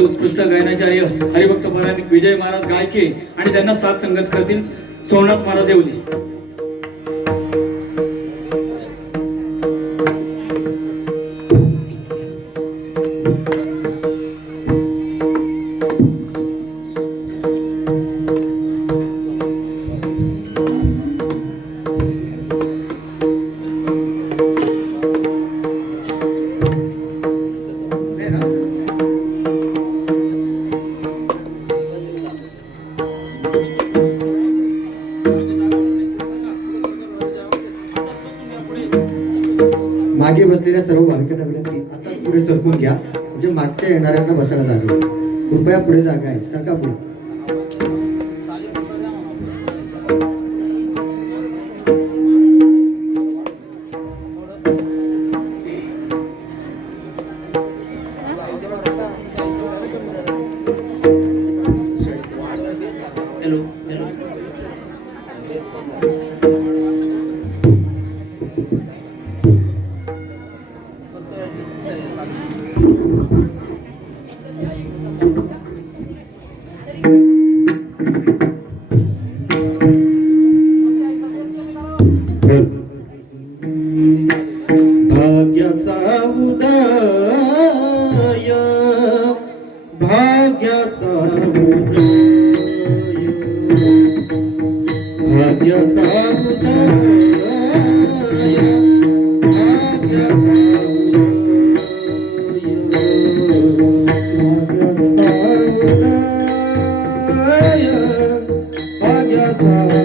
उत्कृष्ट गायनाचार्य हरिभक्त पौराणिक विजय महाराज गायके आणि त्यांना साथ संगत करतील सोमनाथ महाराज येवले. मागे बसलेल्या सर्व भाविकांना विनंती, आता पुढे सरकून घ्या, म्हणजे मागच्या येणाऱ्यांना बसायला जागा. कृपया पुढे जागा आहे, सरका पुढे. हॅलो. भाग्याचा उदय, भाग्याचा भाग्याचा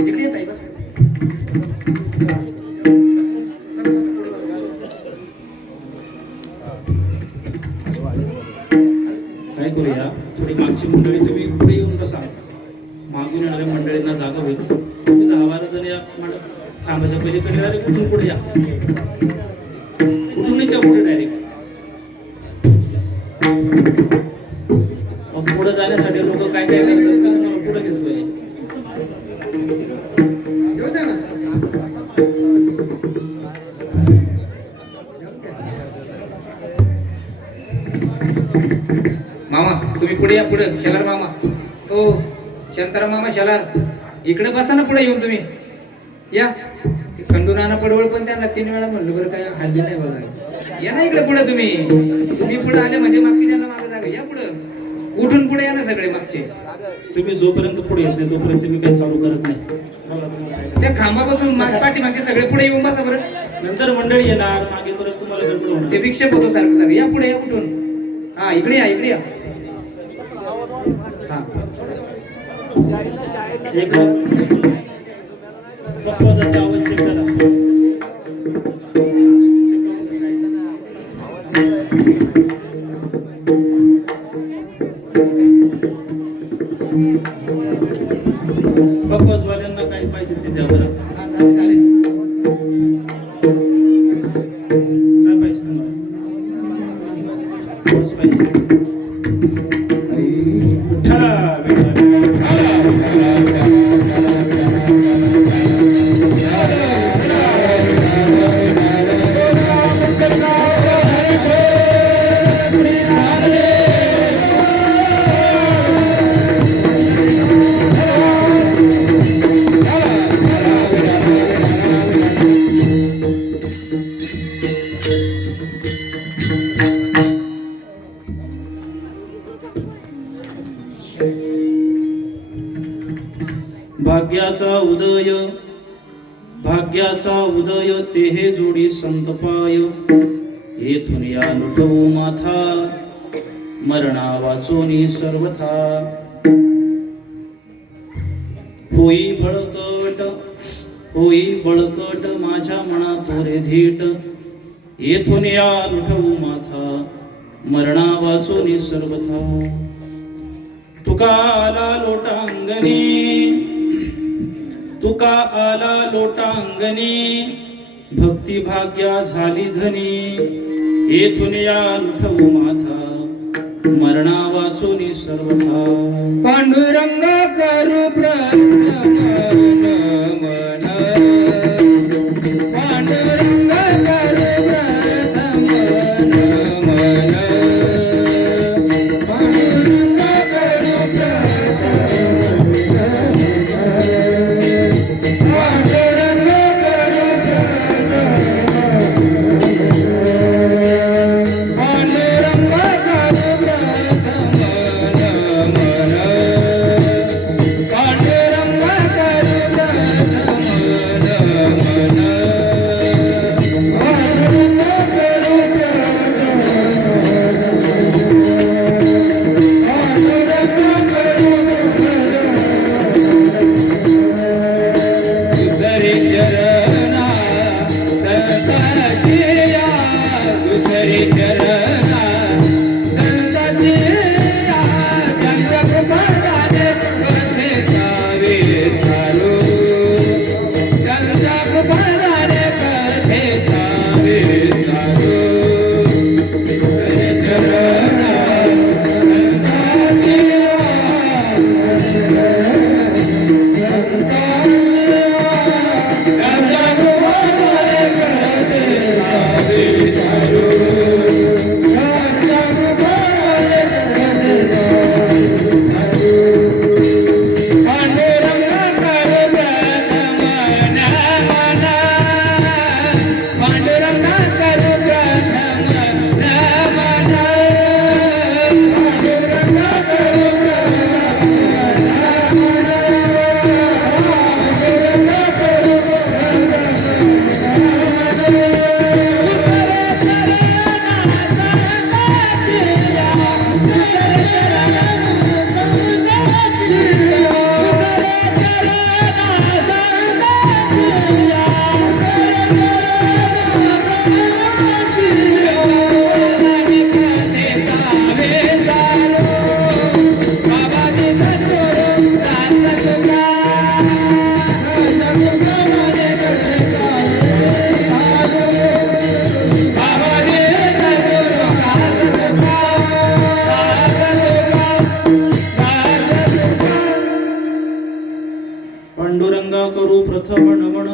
इकडे येत आहे बस. काय करूया, थोडी मागची मंडळी तुम्ही पुढे येऊन बसा. मागून येणाऱ्या मंडळींना जागा होईल. तुम्ही 10-12 जण या थांबाच्या पलीकडे डायरेक्ट कुठून पुढे या, कुठून या पुढे डायरेक्ट. मग पुढे जाण्यासाठी लोक काय काय करतात, पुढे घेतोय. मामा तुम्ही पुढे या, पुढे शेलार मामा. हो शांताराम मामा शेलार, इकडे बसा ना पुढे येऊन तुम्ही या. खंडू नाना पडवळ पण त्यांना 3 वेळा म्हणलं बरं काय हल्ली नाही बघा. या ना इकडे पुढे तुम्ही पुढे आले म्हणजे मागची ज्यांना मागे जागा या पुढं उठून पुढे या ना सगळे मागचे. तुम्ही जोपर्यंत पुढे येत नाही तोपर्यंत मी काही चालू करत नाही. त्या खांबापासून पाठीमागचे सगळे पुढे येऊन बसा बरं. नंतर मंडळी येणार मागे परत तुम्हाला गडबड होणार. ते विक्षेप होतो सारखं या पुढे या उठून. हा इकडे या हा एक पक्वाचा आवाज चेक करा. पक्वाजवाल्यांना काय पाहिजे ते द्या बरं. हा, चालेल. काय पाहिजे तुम्हाला? बस पाहिजे. ठरा भाग्याचा उदय तेहे जोडी संतपाय येथून या लुटवू माथा मरणा वाचोनी सर्वथा होई बळकट माझ्या मना तोरे धीट येथून या लुटवू माथा मरणा वाचोनी सर्वथा तुका आला लोटांगणी भक्ती भाग्या झाली धनी येथून या लुटवू माथा मरणा वाचोनी सर्वथा पांडुरंग करू प्रथम मन पांडुरंग करू प्रथम मन पांडुरंग करू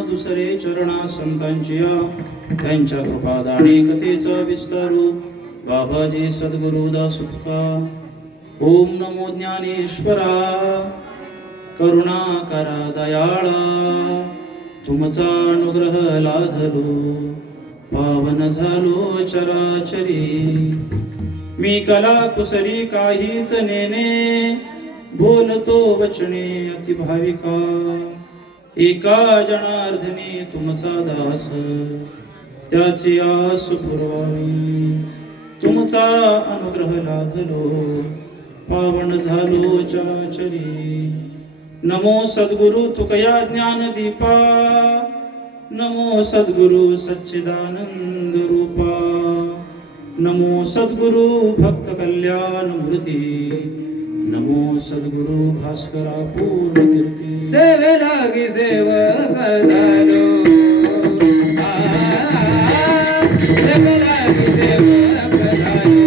दुसरे चरणा संतांचिया त्यांच्या कृपादाने कथेचा विस्तारू बाबाजी सद्गुरु दासुका. ओम नमो ज्ञानेश्वरा करुणाकरा दयाळा तुमचा अनुग्रह लाधलो पावन झालो चराचरी मी कला कुसरी काहीच नेने बोलतो वचने अति भाविका एका जनार्दनी तुमचा दास त्याची आस पुरवावी तुमचा अनुग्रह लाधलो पावन झालो चराचरी नमो सद्गुरु तुकया ज्ञान दीपा नमो सद्गुरु सच्चिदानंद रूपा नमो सद्गुरु भक्त कल्याण मूर्ती नमो सद्गुरु भास्करा पूर्ण कीर्ती सेवे लागी सेवक झालो सेवे लागी सेवक झालो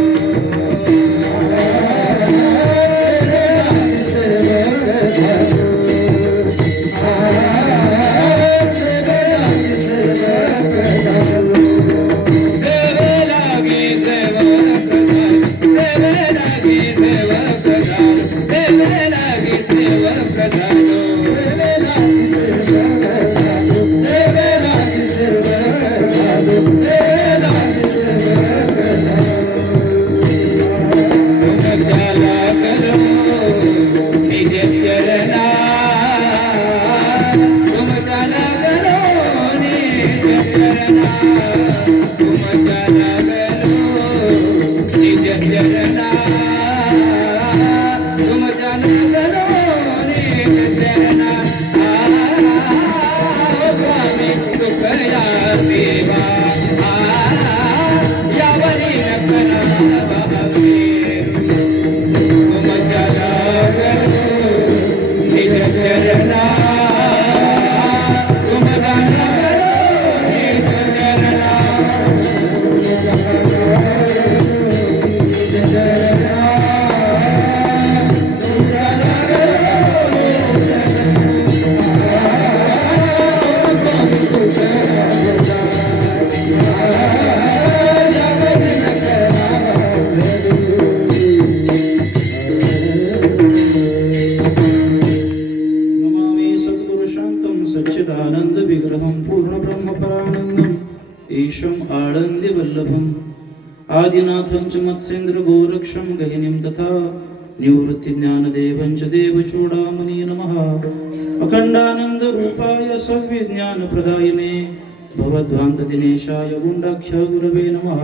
आदिनाथं च मत्स्येन्द्र गोरक्षं गहिनीं तथा निवृत्ति ज्ञानदेवं च देवचूडामणि नमः अखंडानंद रूपाय सव्विज्ञान प्रदायिने भवद्वान्त दिनेशाय गुंडाख्य गुरवे नमः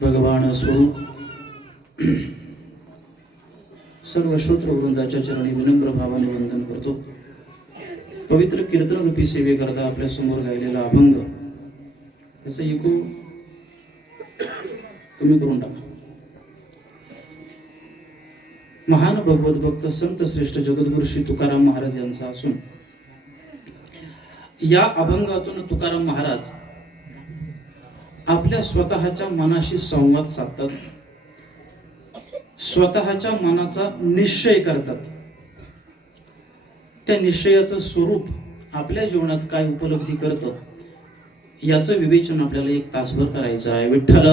भगवान स्वरूप सर्व श्रोत्र वृंदाच्या चरणी विनम्र भावाने वंदन करतो. पवित्र कीर्तन रूपी सेवेकरता आपल्या समोर गायलेला अभंग याचा इको तुम्ही करून टाका. महान भगवत भक्त संत श्रेष्ठ जगद्गुरु श्री तुकाराम महाराज यांचा असून या अभंगातून तुकाराम महाराज आपल्या स्वतःच्या मनाशी संवाद साधतात, स्वतःच्या मनाचा निश्चय करतात. त्या निश्चयाचं स्वरूप आपल्या जीवनात काय उपलब्धी करतं याचं विवेचन आपल्याला एक तासभर करायचं आहे. विठ्ठल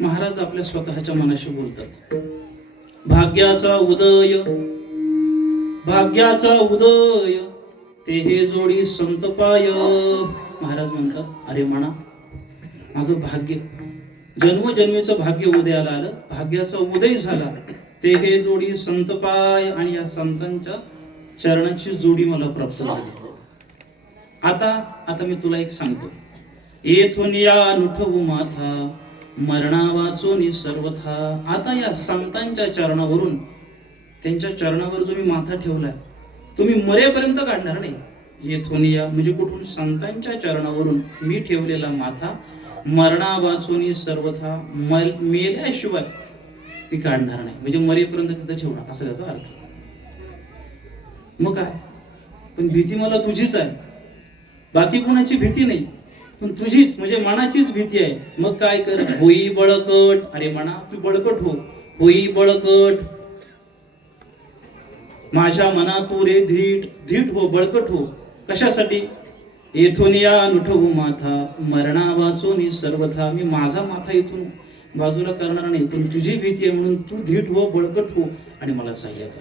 महाराज आपल्या स्वतःच्या मनाशी बोलतात. भाग्याचा उदय ते हे जोडी संत पाय. महाराज म्हणतात, अरे म्हणा माझं भाग्य जन्मजन्मीचं भाग्य उदयाला आलं, भाग्याचा उदय झाला, ते हे जोडी संत पाय आणि या संतांच्या चरणाची जोडी मला प्राप्त झाली. आता मी तुला एक सांगतो. येथून या नुठवू माथा मरणा वाचून सर्वथा. आता या संतांच्या चरणावरून, त्यांच्या चरणावर जो मी माथा ठेवलाय तुम्ही मरेपर्यंत काढणार नाही. येथून या म्हणजे कुठून? संतांच्या चरणावरून मी ठेवलेला माथा मरणा वाचून सर्वथा, मेल्याशिवाय मी काढणार नाही, म्हणजे मरेपर्यंत तिथं ठेवणार असं त्याचा अर्थ. मग काय, पण भीती मला तुझीच आहे, बाकी कोणाची भीती नाही, पण तुझीच म्हणजे मनाचीच भीती आहे. मग काय कर, होई बळकट. अरे म्हणा तू बळकट हो, होई बळकट. माझ्या मना तू रे धीट, धीट हो, बळकट हो. कशासाठी, येथून या नुठवू माथा, मरणा वाचून सर्वथा. मी माझा माथा इथून बाजूला करणार नाही, पण तुझी भीती आहे म्हणून तू धीट हो, बळकट हो आणि मला सहाय्य कर.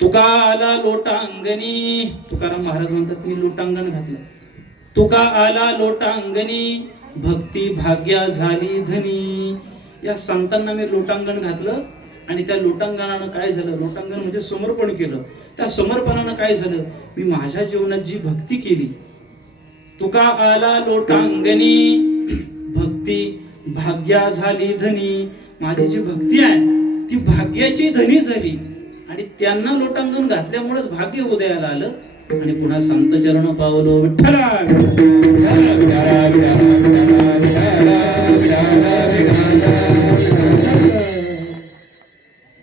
तुका आला लोटांगणी, तुकाराम महाराज म्हणतात मी लोटांगण घातलं. तुका आला लोटांगणी, भक्ती भाग्या झाली धनी. या संतांना मी लोटांगण घातलं आणि त्या लोटांगणानं काय झालं, लोटांगण म्हणजे समर्पण केलं. त्या समर्पणानं काय झालं, मी माझ्या जीवनात जी भक्ती केली. तुका आला लोटांगणी, भक्ती भाग्या झाली धनी. माझी जी भक्ती आहे ती भाग्याची धनी झाली आणि त्यांना लोटांगण घातल्यामुळेच भाग्य उदयाला आलं. आणि पुन्हा संत चरण पावलो विठ्ठला.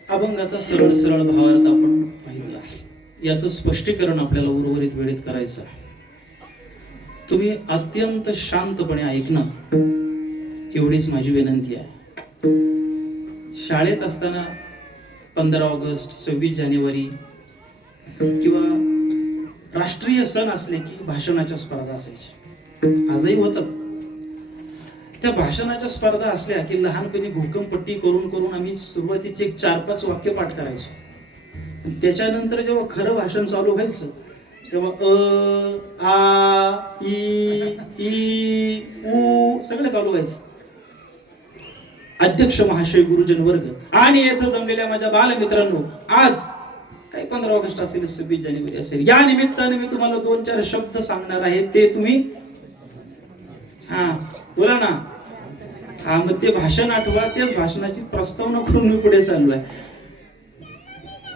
अभंगाचा सरळ सरळ भावार्थ आपण पाहिला, याचं स्पष्टीकरण आपल्याला उर्वरित वेळेत करायचं आहे. तुम्ही अत्यंत शांतपणे ऐकणं एवढीच माझी विनंती आहे. शाळेत असताना 15 ऑगस्ट, 26 जानेवारी किंवा राष्ट्रीय सण असले की भाषणाच्या स्पर्धा असायच्या, आजही होतात. त्या भाषणाच्या स्पर्धा असल्या की लहानपणी घोकमपट्टी करून करून आम्ही सुरुवातीचे 4-5 वाक्य पाठ करायचो. त्याच्यानंतर जेव्हा खरं भाषण चालू व्हायचं तेव्हा आ ई ऊ सगळं चालू व्हायचं. अध्यक्ष महाशय, गुरुजन वर्ग आणि येथे जमलेल्या माझ्या बालमित्रांनो, आज काही 15 ऑगस्ट असेल, 26 जानेवारी असेल, या निमित्ताने मी तुम्हाला 2-4 शब्द सांगणार आहे. ते तुम्ही बोला ना. मग ते भाषण आठवा, तेच भाषणाची प्रस्तावना करून मी पुढे चाललोय.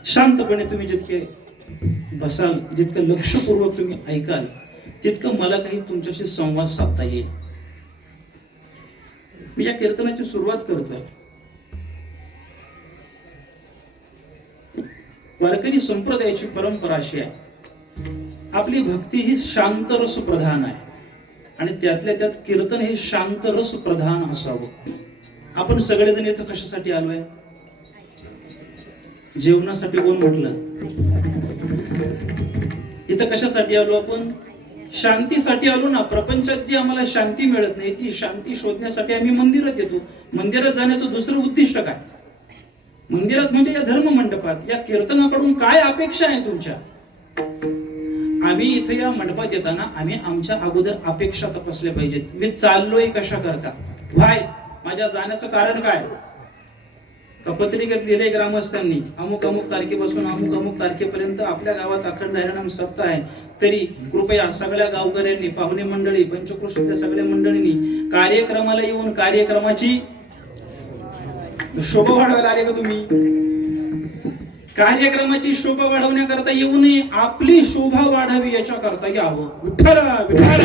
शांतपणे तुम्ही जितके बसाल, जितकं लक्षपूर्वक तुम्ही ऐकाल, तितकं मला काही तुमच्याशी संवाद साधता येईल. मी या कीर्तनाची सुरुवात करतोय. वारकरी संप्रदायाची परंपरा अशी आहे, आपली भक्ती ही शांत रस प्रधान आहे आणि त्यातल्या त्यात कीर्तन हे शांत रस प्रधान असावं. आपण सगळेजण इथं कशासाठी आलोय, जेवणासाठी कोण म्हटलं, इथं कशासाठी आलो आपण, शांतीसाठी आलो ना. प्रपंचात जी आम्हाला शांती मिळत नाही ती शांती शोधण्यासाठी आम्ही मंदिरात येतो. मंदिरात जाण्याचं दुसरं उद्दिष्ट काय, मंदिरात म्हणजे या धर्म मंडपात या कीर्तनाकडून काय अपेक्षा आहे तुमच्या. आम्ही इथे या मंडपात येताना आम्ही आमच्या अगोदर अपेक्षा तपासल्या पाहिजेत. मी चाललोय कशा करता, भाय माझ्या जाण्याचं कारण काय. पत्रिकेत लिहिले ग्रामस्थांनी अमुक अमुक तारखेपासून अमुक अमुक तारखेपर्यंत आपल्या गावात अखंड हरिनाम सप्ताह आहे, तरी कृपया सगळ्या गावकऱ्यांनी, पाहुणे मंडळी, पंचक्रोशीतल्या सगळ्या मंडळींनी कार्यक्रमाला येऊन कार्यक्रमाची शोभा वाढवायला आले का तुम्ही, कार्यक्रमाची शोभा वाढवण्याकरता येऊ नये, आपली शोभा वाढावी याच्या करता यावं. विठ्ठला विठ्ठला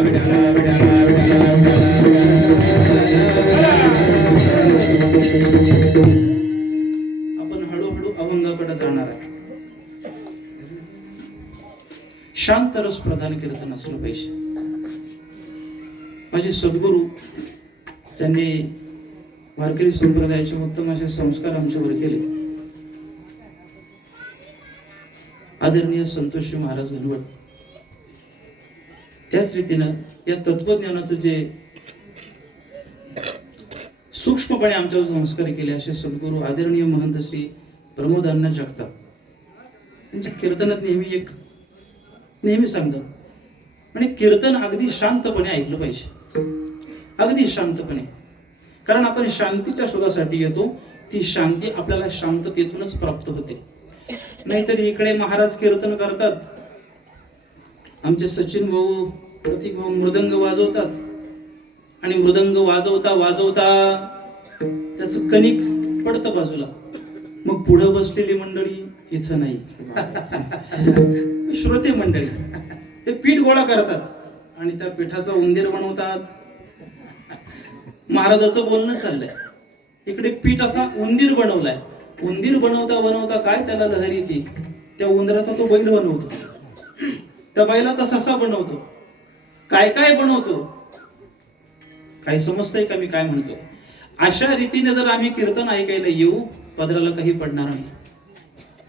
विठ्ठला विठ्ठला आपण हळूहळू अभंगाकडे जाणार आहे. शांत रस प्रधान कीर्तन असलं पाहिजे. माझे सद्गुरू त्यांनी वारकरी संप्रदायाचे उत्तम असे संस्कार आमच्यावर केले. आदरणीय संतोषी महाराज घनवट, त्याच रीतीनं या तत्वज्ञानाचं जे सूक्ष्मपणे आमच्यावर संस्कार केले असे सद्गुरू आदरणीय महंत श्री प्रमोद अण्णा जगताप, त्यांच्या कीर्तनात नेहमी सांगतात म्हणजे कीर्तन अगदी शांतपणे ऐकलं पाहिजे, अगदी शांतपणे. कारण आपण शांतीच्या शोधासाठी येतो, ती शांती आपल्याला शांततेतूनच प्राप्त होते. नाहीतर इकडे महाराज कीर्तन करतात, आमचे सचिन भाऊ, प्रतीक भाऊ मृदंग वाजवतात आणि मृदंग वाजवता वाजवता त्याचं कणिक पडतं बाजूला. मग पुढे बसलेली मंडळी इथं नाही, श्रोते मंडळी ते पीठ गोळा करतात आणि त्या पिठाचा उंदीर बनवतात. महाराजाचं बोलणं चाललंय, इकडे पीठाचा उंदीर बनवलाय. उंदीर बनवता बनवता काय त्याला लहर येते, त्या उंदराचा तो बैल बनवतो, त्या बैलाचा ससा बनवतो, काय काय बनवतो. काही समजतंय का मी काय म्हणतो? अशा रीतीने जर आम्ही कीर्तन ऐकायला येऊ, पदराला काही पडणार नाही.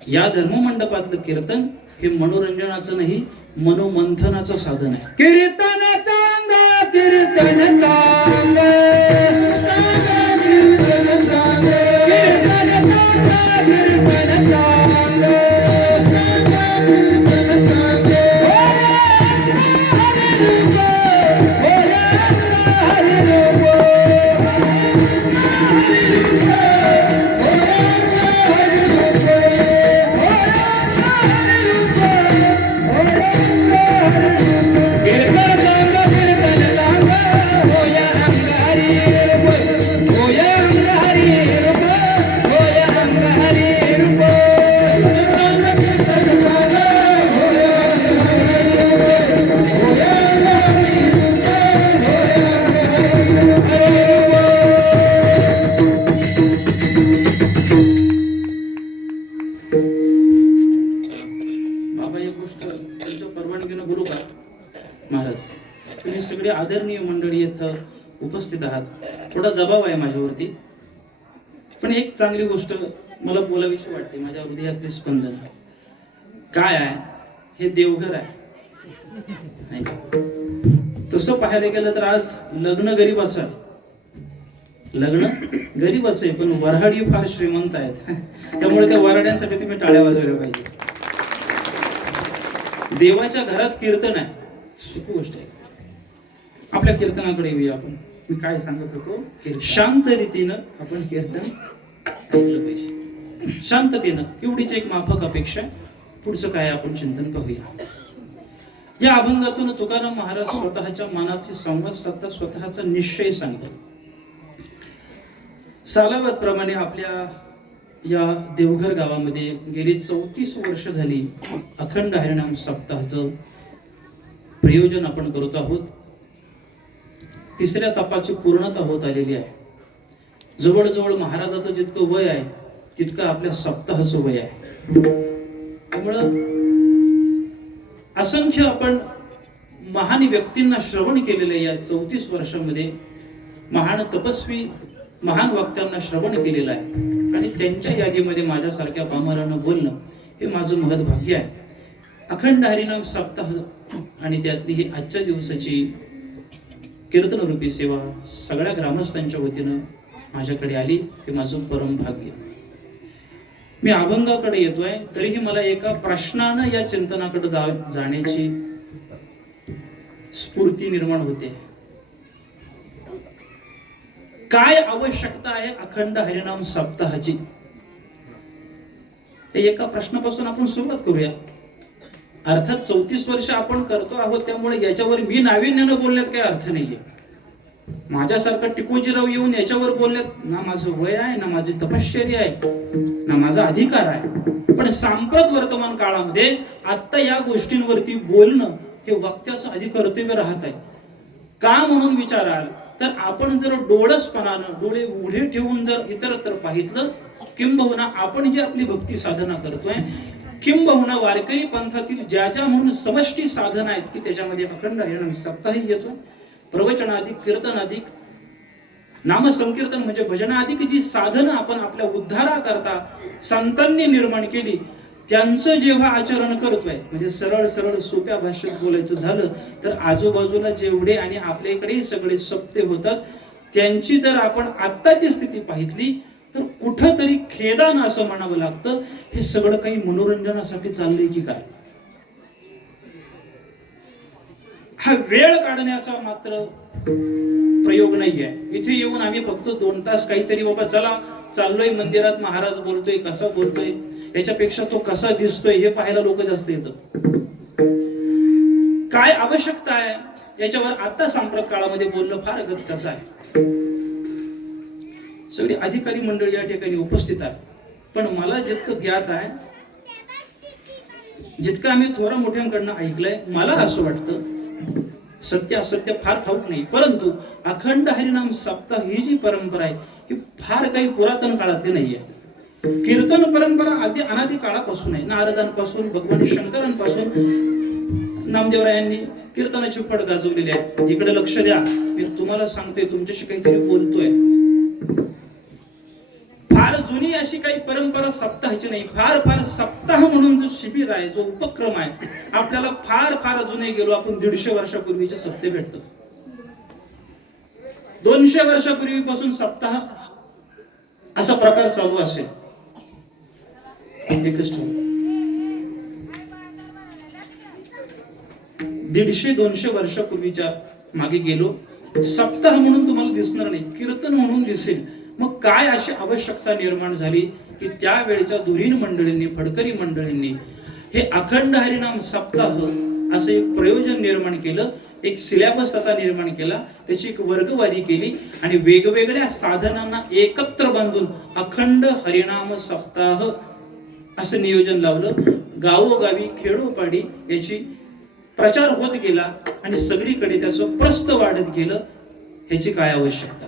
या धर्ममंडपातलं कीर्तन हे मनोरंजनाचं नाही, मनोमंथनाचं साधन आहे. कीर्तन चांग कीर्तन चांग कीर्तन चांग कीर्तन चांग बाबा एक गोष्ट तुमच्या परवानगीनं बोलू का महाराज? तुम्ही सगळे आदरणीय मंडळी इथं उपस्थित आहात, थोडा दबाव आहे माझ्यावरती, पण एक चांगली गोष्ट मला बोलावीशी वाटते. माझ्या हृदयातले स्पंदन काय आहे, हे देवघर आहे नाही का? तसं पाहायला गेलं तर आज लग्न गरीबाचं आहे, लग्न गरीबाचं आहे, पण वऱ्हाडी फार श्रीमंत आहेत. त्यामुळे त्या वऱ्हाड्यांसाठी तुम्ही टाळ्या वाजवल्या पाहिजे. देवाच्या घरात कीर्तन आहे, सोपी गोष्ट आहे. आपल्या कीर्तनाकडे येऊया आपण. मी काय सांगत होतो, शांत रीतीनं आपण कीर्तन ऐकलं पाहिजे, शांततेनं. एवढीच एक माफक अपेक्षा. पुढचं काय आपण चिंतन पाहूया. या अभंगातून तुकाराम महाराज स्वतःच्या मनाची संवाद साधता, स्वतःचा निश्चय सांगतात. सालावत प्रमाणे आपल्या या देवघर गावामध्ये गेली 34 वर्ष झाली अखंड हरिनाम सप्ताहाचं प्रयोजन आपण करत आहोत. तिसऱ्या तपाची पूर्णता होत आलेली आहे. जवळजवळ महाराजाचं जितकं वय आहे तितकं आपल्या सप्ताहाचं वय आहे. त्यामुळं असंख्य आपण महान व्यक्तींना श्रवण केलेले या 34 वर्षामध्ये, महान तपस्वी महान वक्त्यांना श्रवण केलेलं आहे, आणि त्यांच्या यादीमध्ये माझ्यासारख्या पामरानं बोलणं हे माझं महत्भाग्य आहे. अखंड हरिनाम सप्ताह आणि त्यातली ही आजच्या दिवसाची कीर्तनरूपी सेवा सगळ्या ग्रामस्थांच्या वतीनं माझ्याकडे आली, हे माझं परम भाग्य. मी अभंगाकडे येतोय तरीही मला एका प्रश्नानं या चिंतनाकडे जाण्याची स्फूर्ती निर्माण होते. काय आवश्यकता आहे अखंड हरिनाम सप्ताहाची? एका प्रश्नापासून आपण सुरुवात करूया. अर्थात 34 वर्ष आपण करतो आहोत, त्यामुळे याच्यावर मी नाविन्यानं बोलण्यात काही अर्थ नाहीये. माझ्यासारखं टिकोजीराव येऊन याच्यावर बोलण्यात ना माझं वय आहे, ना माझी तपश्चर्या आहे, ना माझा अधिकार आहे. पण सांप्रत वर्तमान काळामध्ये आता या गोष्टींवरती बोलणं हे वक्त्याचं अधिकर्तव्य राहत आहे. का म्हणून विचाराल तर आपण जर डोळसपणानं डोळे उघडे ठेवून जर इतरत्र पाहितलं, किंबहुना आपण जी आपली भक्ती साधना करतोय, किंबहुना वारकरी पंथातील ज्या म्हणून समष्टी साधना आहेत की त्याच्यामध्ये अखंड हरिनाम सप्ताही येतो. प्रवचनाधिक कीर्तनाधिक नामसंकीर्तन म्हणजे भजनाधिक जी साधनं आपण आपल्या उद्धाराकरता संतांनी निर्माण केली, त्यांचं जेव्हा आचरण करतोय, म्हणजे सरळ सरळ सोप्या भाषेत बोलायचं झालं तर आजूबाजूला जेवढे आणि आपल्याकडे सगळे सप्ते होतात त्यांची जर आपण आत्ताची स्थिती पाहितली तर कुठंतरी खेदानं असं म्हणावं लागतं, हे सगळं काही मनोरंजनासाठी चाललंय की काय? हा वेळ काढण्याचा मात्र प्रयोग नाहीये. इथे येऊन आम्ही फक्त 2 तास काहीतरी बाबा चला चाललोय मंदिरात, महाराज बोलतोय, कसा बोलतोय, याच्यापेक्षा तो कसा दिसतोय हे पाहायला लोक जास्त येतात. काय आवश्यकता आहे याच्यावर आता सांप्रत काळामध्ये बोलणं फार गरजेचं आहे. सगळी अधिकारी मंडळी या ठिकाणी उपस्थित आहे, पण मला जितकं ज्ञात आहे, जितकं आम्ही थोरा मोठ्यांकडनं ऐकलंय, मला असं वाटतं सत्य असत्य फार ठाऊक नाही, परंतु अखंड हरिनाम सप्ताह ही जी परंपरा आहे ही फार काही पुरातन काळातली नाहीये. कीर्तन परंपरा अगदी अनादी काळापासून आहे. नारदांपासून भगवान शंकरांपासून नामदेवरायांनी कीर्तनाची फड गाजवलेली आहे. इकडे लक्ष द्या, मी तुम्हाला सांगतोय, तुमच्याशी काहीतरी बोलतोय. फार जुनी अशी काही परंपरा सप्ताहाची नाही. फार फार सप्ताह म्हणून जो शिबिर आहे, जो उपक्रम आहे, आपल्याला फार फार जुने गेलो आपण 150 वर्षापूर्वीचे सप्ते भेटतो. 200 वर्षापूर्वीपासून सप्ताह असा प्रकार चालू असेल. एकच ठेव, 150-200 वर्षापूर्वीच्या मागे गेलो, सप्ताह म्हणून तुम्हाला दिसणार नाही, कीर्तन म्हणून दिसेल. मग काय अशी आवश्यकता निर्माण झाली की त्यावेळेच्या धुरीण मंडळींनी, फडकरी मंडळींनी हे अखंड हरिनाम सप्ताह असं एक प्रयोजन निर्माण केलं, एक सिलेबस त्याचा निर्माण केला, त्याची एक वर्गवारी केली आणि वेगवेगळ्या साधनांना एकत्र बांधून अखंड हरिनाम सप्ताह असं नियोजन लावलं. गावोगावी, खेडोपाडी याची प्रचार होत गेला आणि सगळीकडे त्याचं प्रस्त वाढत गेलं. ह्याची काय आवश्यकता?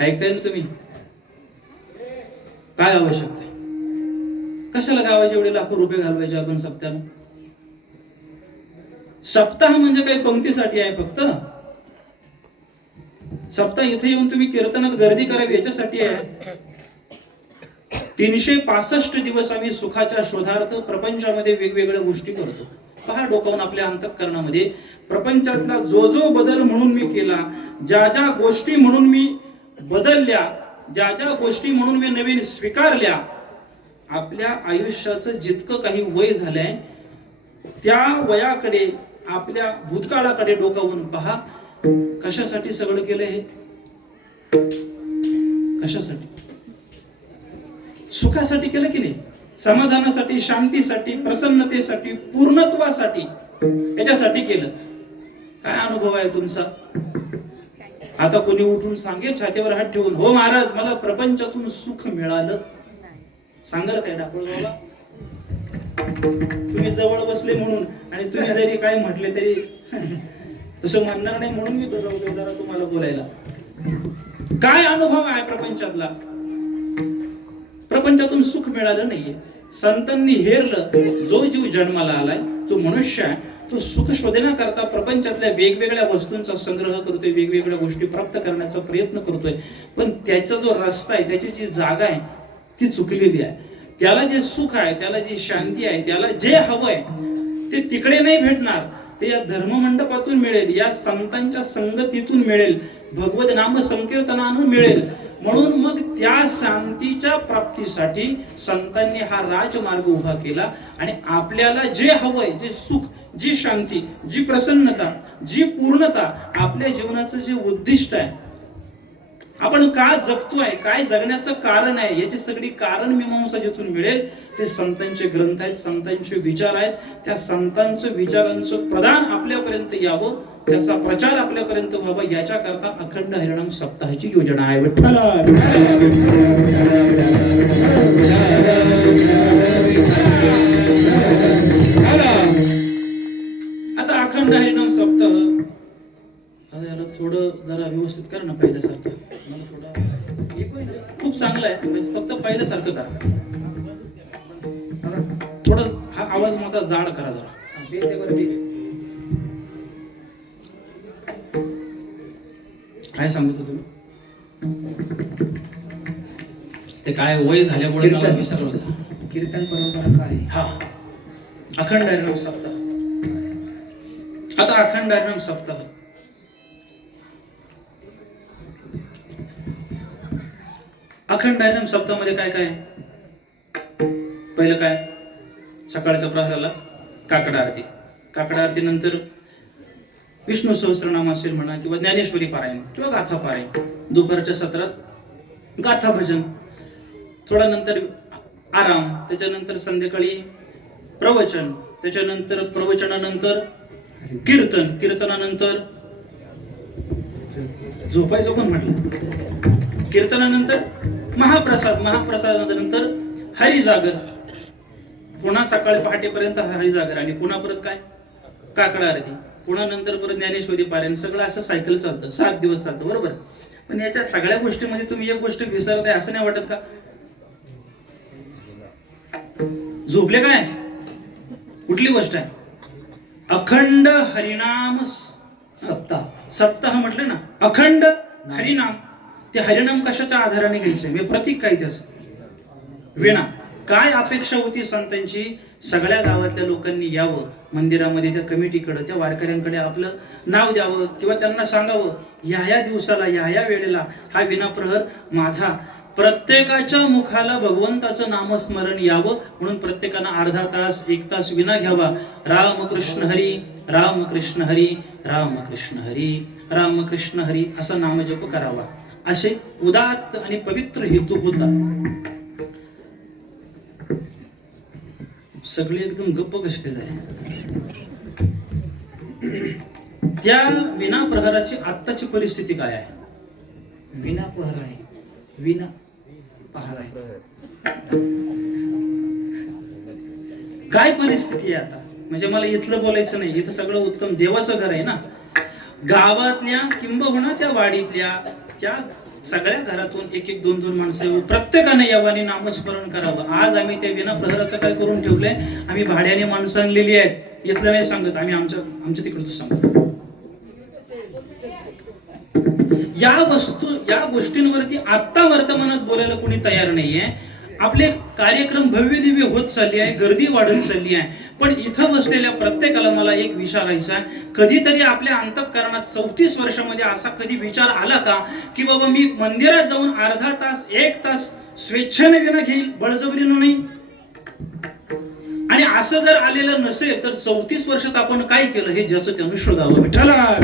ऐकताय ना तुम्ही? काय आवश्यकता आहे? कशाला गावाचे एवढे लाखो रुपये घालवायचे आपण सप्ताहाला? सप्ताह म्हणजे काही पंक्तीसाठी आहे फक्त? सप्ताह इथे येऊन तुम्ही कीर्तनात गर्दी करावी याच्यासाठी आहे? 365 दिवस आम्ही सुखाच्या शोधार्थ प्रपंचामध्ये वेगवेगळ्या गोष्टी करतो. पहा डोकावून आपल्या अंतःकरणामध्ये प्रपंचातला जो जो बदल म्हणून मी केला, ज्या ज्या गोष्टी म्हणून मी बदलल्या, ज्या ज्या गोष्टी म्हणून मी नवीन स्वीकारल्या, आपल्या आयुष्याचं जितकं काही वय झालंय त्या वयाकडे, आपल्या भूतकाळाकडे डोकावून पहा. कशासाठी सगळं केलं हे? कशासाठी? सुखासाठी केलं की नाही? समाधानासाठी, शांतीसाठी, प्रसन्नतेसाठी, पूर्णत्वासाठी, याच्यासाठी केलं. काय अनुभव आहे तुमचा? आता कोणी उठून सांगेल छातीवर हात ठेवून, हो महाराज मला प्रपंचातून सुख मिळालं, सांगाल काय डाकोळगावला? तुम्ही जवळ बसले म्हणून आणि तुम्ही जरी काय म्हटले तरी तसं म्हणणार नाही म्हणून मी जरा तुम्हाला बोलायला. काय अनुभव आहे प्रपंचातला? प्रपंचातून सुख मिळालं नाहीये. संतांनी हेरलं, जो जीव जन्माला आलाय, जो मनुष्य आहे, तो सुख शोधण्याकरता प्रपंचातल्या वेगवेगळ्या वस्तूंचा संग्रह करतोय, वेगवेगळ्या गोष्टी प्राप्त करण्याचा प्रयत्न करतोय, पण त्याचा जो रस्ता आहे, त्याची जी जागा आहे ती चुकलेली आहे. त्याला जे सुख आहे, त्याला जी शांती आहे, त्याला जे हवंय ते तिकडे नाही भेटणार, ते या धर्ममंडपातून मिळेल, या संतांच्या संगतीतून मिळेल, भगवत नाम संकीर्तनानं मिळेल. म्हणून मग त्या शांतीच्या प्राप्तीसाठी संतांनी हा राजमार्ग उभा केला आणि आपल्याला जे हवंय, जे सुख, जी शांती, जी प्रसन्नता, जी पूर्णता, आपल्या जीवनाचं जे उद्दिष्ट आहे, आपण का जगतोय, काय जगण्याचं कारण आहे, याची सगळी कारण मीमांसा जिथून मिळेल ते संतांचे ग्रंथ आहेत, संतांचे विचार आहेत. त्या संतांचं विचारांचं प्रदान आपल्यापर्यंत यावं, त्याचा प्रचार आपल्यापर्यंत व्हावा, याच्या करता अखंड हरिनाम सप्ताहाची योजना आहे. विठ्ठला आता अखंड हरिनाम सप्ताह याला थोडं जरा व्यवस्थित कर ना, पहिल्यासारखं. मला थोडं खूप चांगलं आहे, म्हणजे फक्त पहिल्यासारखं करा. थोडं हा आवाज माझा जाड करा जरा. काय सांगतो तुम्ही? ते काय वय झाल्यामुळे मला विसरलं होतं. कीर्तन परंपरा काय? हा, अखंड हरिनाम सप्ताह. आता अखंड हरिनाम सप्ताह अखंड हरिनाम सप्ताहामध्ये काय काय? पहिलं काय? सकाळच्या प्रसादाला काकड आरती. काकड आरती नंतर विष्णू सहस्रनाम असेल म्हणा, किंवा ज्ञानेश्वरी पारायण किंवा गाथा पारायण. दुपारच्या सत्रात गाथा भजन, थोडा नंतर आराम, त्याच्यानंतर संध्याकाळी प्रवचन, त्याच्यानंतर प्रवचनानंतर कीर्तन, कीर्तनानंतर झोपायचं कोण म्हटलं? कीर्तनानंतर महाप्रसाद, महाप्रसादानंतर हरिजागर, पुन्हा सकाळी पहाटेपर्यंत हरिजागर आणि पुन्हा परत काय? काकडा आरती, पुन्हा नंतर परत ज्ञानेश्वरी पारायण, सगळं असं सायकल चालतं, 7 दिवस चालतं, बरोबर. पण याच्या सगळ्या गोष्टीमध्ये तुम्ही एक गोष्ट विसरताय, असं नाही वाटत का? झोपले काय? कुठली गोष्ट आहे? अखंड हरिनाम सप्ताह. सप्ताह म्हटलं ना, अखंड हरिनाम. ते हरिनाम कशाच्या आधाराने घ्यायचे? म्हणजे प्रतीक काय त्याचं? विणा. काय अपेक्षा होती संतांची? सगळ्या गावातल्या लोकांनी यावं मंदिरामध्ये, त्या कमिटीकडे, त्या वारकऱ्यांकडे आपलं नाव द्यावं किंवा त्यांना सांगावं, ह्या दिवसाला ह्या वेळेला हा विना प्रहर माझा. प्रत्येकाच्या मुखाला भगवंताचं नामस्मरण यावं म्हणून प्रत्येकानं अर्धा तास 1 तास विना घ्यावा. राम कृष्ण हरी, राम कृष्ण हरी, राम कृष्ण हरी, राम कृष्ण हरी असा नामजप करावा. असे उदात्त आणि पवित्र हेतू होता. सगळे एकदम गप्प कसे काय झाले? त्या विना प्रहराची आत्ताची परिस्थिती काय आहे? विना प्रहर आहे, विना पहार आहे. काय परिस्थिती आहे आता? म्हणजे मला इथलं बोलायचं नाही, इथं सगळं उत्तम देवाचं घर आहे ना. गावातल्या किंबहुना त्या वाडीतल्या त्या सगळ्या घरातून 1-1, 2-2 माणसं येऊन प्रत्येकाने यावानी नामस्मरण करावं. आज आम्ही त्या विना प्रहराचं काय करून ठेवलंय, आम्ही भाड्याने माणसं आणलेली आहेत. इथलं नाही सांगत, आम्ही आमच्या तिकडचं सांगतो. या गोष्टींवरती आता वर्तमानात बोलायला कोणी तयार नाहीये. आपले कार्यक्रम भव्य दिव्य होत चालली आहे, गर्दी वाढत चालली आहे. पण इथं बसलेल्या प्रत्येकाला मला एक विचारायचं आहे, कधीतरी आपल्या अंतःकरणात 34 वर्षामध्ये असा कधी विचार आला का की बाबा मी मंदिरात जाऊन अर्धा तास 1 तास स्वेच्छेने विना घेईल, बळजबरीनं नाही? आणि असं जर आलेलं नसेल तर 34 वर्षात आपण काय केलं हे ज्याचं त्यानं शोधावं. विठ्ठला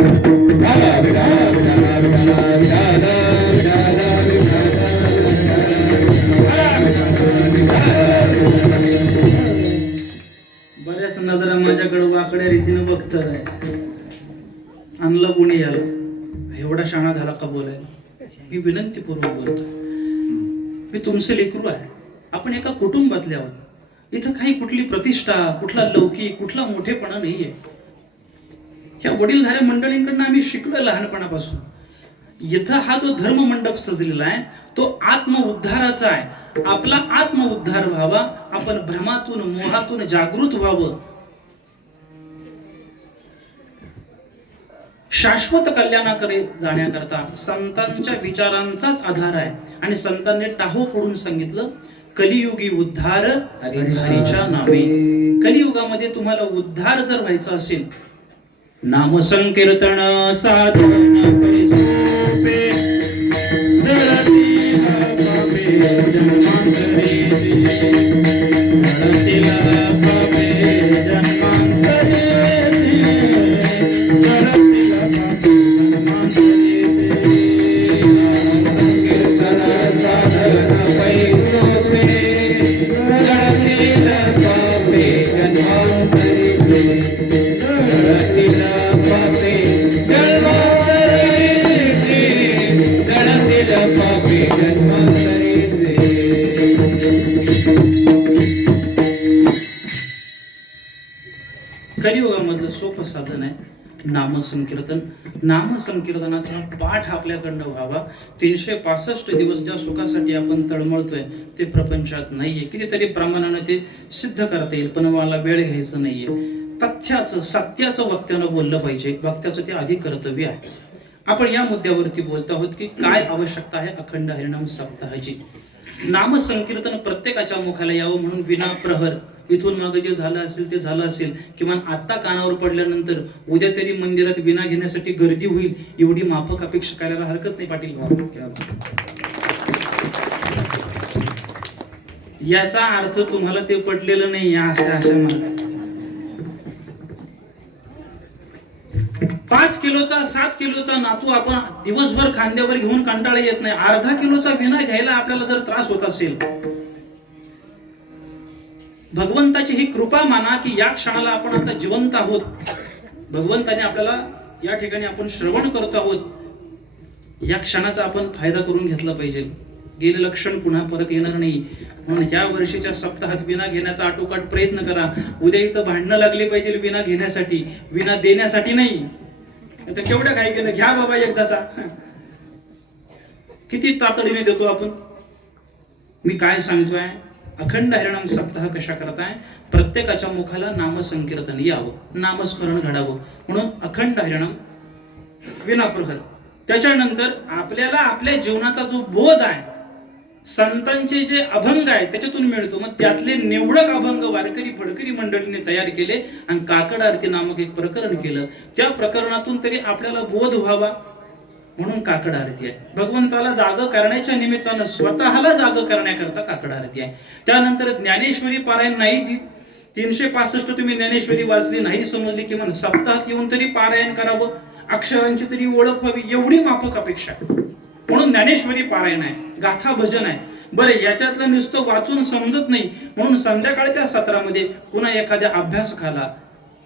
बऱ्याच नजरा माझ्याकडे वाकड्या रीतीने बघतात आहे. आणलं कोणी याला? एवढा शाणा झाला का बोलायला? मी विनंतीपूर्वक बोलतो, मी तुमचे लेकरू आहे. आपण एका कुटुंबातले आहोत. इथं काही कुठली प्रतिष्ठा, कुठला लौकिक, कुठला मोठेपणा नाहीये. ह्या वडीलधाऱ्या मंडळींकडनं आम्ही शिकलोय लहानपणापासून. इथं हा जो धर्म मंडप सजलेला आहे तो आत्मउद्धाराचा आहे. आपला आत्मउद्धार व्हावा, आपण भ्रमातून मोहातून जागृत व्हावं. शाश्वत कल्याणाकडे जाण्याकरता संतांच्या विचारांचाच आधार आहे. आणि संतांनी टाहो फोडून सांगितलं, कलियुगी उद्धार हरीच्या नावे. कलियुगामध्ये तुम्हाला उद्धार जर व्हायचा असेल, नाम संकीर्तन साधन करे सोपे, जरती पापे जन्मांतरीची, जरती पापे जन्मांतरीची, जरती पापे जन्मांतरीची. संकीर्तन साधन करे सोपे, जरती पापे जन्मांतरीची, कलियुगामधलं सोपं साधन आहे नामसंकीर्तन. नामसंकीर्तनाचा पाठ आपल्याकडनं व्हावा. 365 दिवस ज्या सुखासाठी आपण तळमळतोय ते प्रपंचात नाहीये. कितीतरी प्रमाणाने ते सिद्ध करता येईल, पण मला वेळ घ्यायचं नाहीये. तथ्याचं सत्याचं वक्त्यानं बोललं पाहिजे, वक्त्याचं ते अधिक कर्तव्य आहे. आपण या मुद्द्यावरती बोलतो आहोत की काय आवश्यकता आहे अखंड हरिनाम सप्ताहाची. नामसंकीर्तन प्रत्येकाच्या मुखाला यावं म्हणून विना प्रहर. इथून मागे जे झालं असेल ते झालं असेल, किमान आता कानावर पडल्यानंतर उद्या तरी मंदिरात विना घेण्यासाठी गर्दी होईल एवढी माफक अपेक्षा करायला हरकत नाही पाटील. याचा अर्थ तुम्हाला ते पटलेलं नाही. अशा 5 किलोचा 7 किलोचा नातू आपण दिवसभर खांद्यावर घेऊन कंटाळा येत नाही. अर्धा किलोचा विना घ्यायला आपल्याला जर त्रास होत असेल, भगवंताची ही कृपा माना की या क्षणाला आपण आता जिवंत आहोत. भगवंताने आपल्याला या ठिकाणी आपण श्रवण करत आहोत. या क्षणाचा आपण फायदा करून घेतला पाहिजे. गेलं लक्षण पुन्हा परत येणार नाही. म्हणून या वर्षीच्या सप्ताहात विना घेण्याचा आटोकाट प्रयत्न करा. उद्या इथं भांडणं लागली पाहिजे विना घेण्यासाठी, विना देण्यासाठी नाही. आता केवढं काय केलं, घ्या बाबा एकदाचा. किती तातडीने देतो आपण. मी काय सांगतोय, अखंड हरिनाम सप्ताह कशा करताय, प्रत्येकाच्या मुखाला नामसंकीर्तन यावं, नामस्मरण घडावं. म्हणून अखंड हरिनाम विनाप्रहर. त्याच्यानंतर आपल्याला आपल्या जीवनाचा जो बोध आहे, संतांचे जे अभंग आहे त्याच्यातून मिळतो. मग त्यातले निवडक अभंग वारकरी फडकरी मंडळीने तयार केले आणि काकड आरती नामक एक प्रकरण केलं. त्या प्रकरणातून तरी आपल्याला बोध व्हावा म्हणून काकड आरती आहे. भगवंताला जाग करण्याच्या निमित्तानं, स्वतःला जाग करण्याकरता काकड आरती आहे. त्यानंतर ज्ञानेश्वरी पारायण नाही, 365 तुम्ही ज्ञानेश्वरी वाचली नाही समजली, किंवा सप्ताहात येऊन तरी पारायण करावं, अक्षरांची तरी ओळख व्हावी, एवढी माफक अपेक्षा. म्हणून ज्ञानेश्वरी पारायण आहे, गाथा भजन आहे. बरं, याच्यातलं नुसतं वाचून समजत नाही, म्हणून संध्याकाळच्या सत्रामध्ये पुन्हा एखाद्या अभ्यासकाला,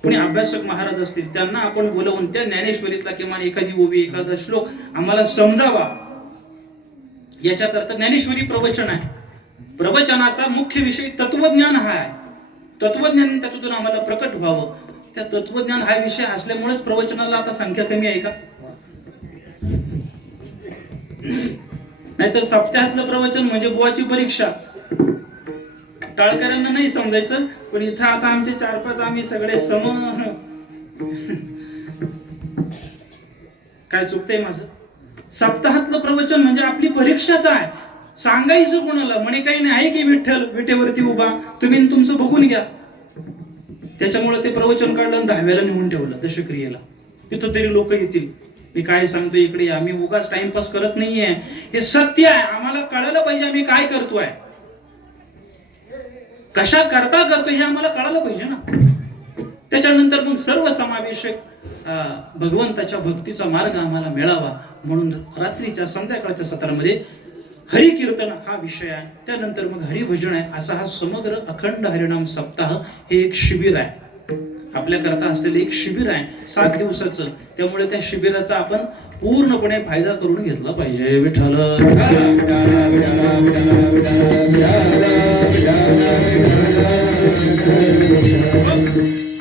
कोणी अभ्यासक महाराज असतील त्यांना आपण बोलवून त्या ज्ञानेश्वरीतला किमान एखादी ओवी, एखादा श्लोक आम्हाला समजावा. याच्याकरता ज्ञानेश्वरी प्रवचन आहे. प्रवचनाचा मुख्य विषय तत्वज्ञान हा आहे. तत्वज्ञान त्याच्यातून आम्हाला प्रकट व्हावं. त्या तत्वज्ञान हा विषय असल्यामुळेच प्रवचनाला आता संख्या कमी आहे का? नाहीतर सप्ताहातलं प्रवचन म्हणजे बुवाची परीक्षा. टाळकऱ्यांना नाही समजायचं, पण इथं आता आमचे 4-5 आम्ही सगळे सम. काय चुकतंय माझं? सप्ताहातलं प्रवचन म्हणजे आपली परीक्षाच आहे. सांगायचं कोणाला, म्हणे काही नाही आहे की विठ्ठल विटेवरती उभा, तुम्ही तुमचं बघून घ्या. त्याच्यामुळे ते प्रवचन काढलं आणि 10व्याला नेऊन ठेवलं दशक्रियेला. तिथं तरी लोक येतील. मी काय सांगतो इकडे, आम्ही उगाच टाइमपास करत नाहीये, हे सत्य आहे. आम्हाला कळायला पाहिजे आम्ही काय करतोय, कशा करता करतोय हे आम्हाला कळायला पाहिजे ना. त्याच्यानंतर मग सर्व समावेशक भगवंताच्या भक्तीचा मार्ग आम्हाला मिळावा म्हणून रात्रीच्या संध्याकाळच्या सत्रामध्ये हरिकीर्तन हा विषय आहे. त्यानंतर मग हरिभजन आहे. असा हा समग्र अखंड हरिनाम सप्ताह हे एक शिबिर आहे, आपल्या करता असलेलं एक शिबिर आहे 7 दिवसाचं. त्यामुळे त्या शिबिराचा आपण पूर्णपणे फायदा करून घेतला पाहिजे. विठ्ठल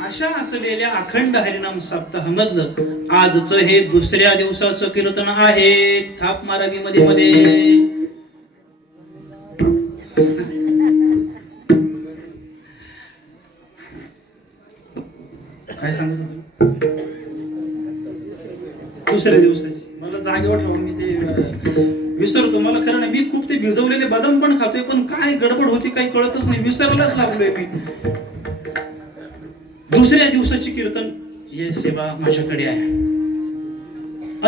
अशा असलेल्या अखंड हरिनाम सप्ताहामधलं आजचं हे 2ऱ्या दिवसाचं कीर्तन आहे. थाप मारावी मध्ये मध्ये. काय सांगतो 2ऱ्या दिवसाची मला जागेवर ठेवा, मी ते विसरतो. मला खरं नाही, मी खूप ते भिजवलेले बदाम पण खातोय, पण काय गडबड होती काही कळतच नाही, विसरायलाच लागलोय मी. 2ऱ्या दिवसाची कीर्तन हे सेवा माझ्याकडे आहे.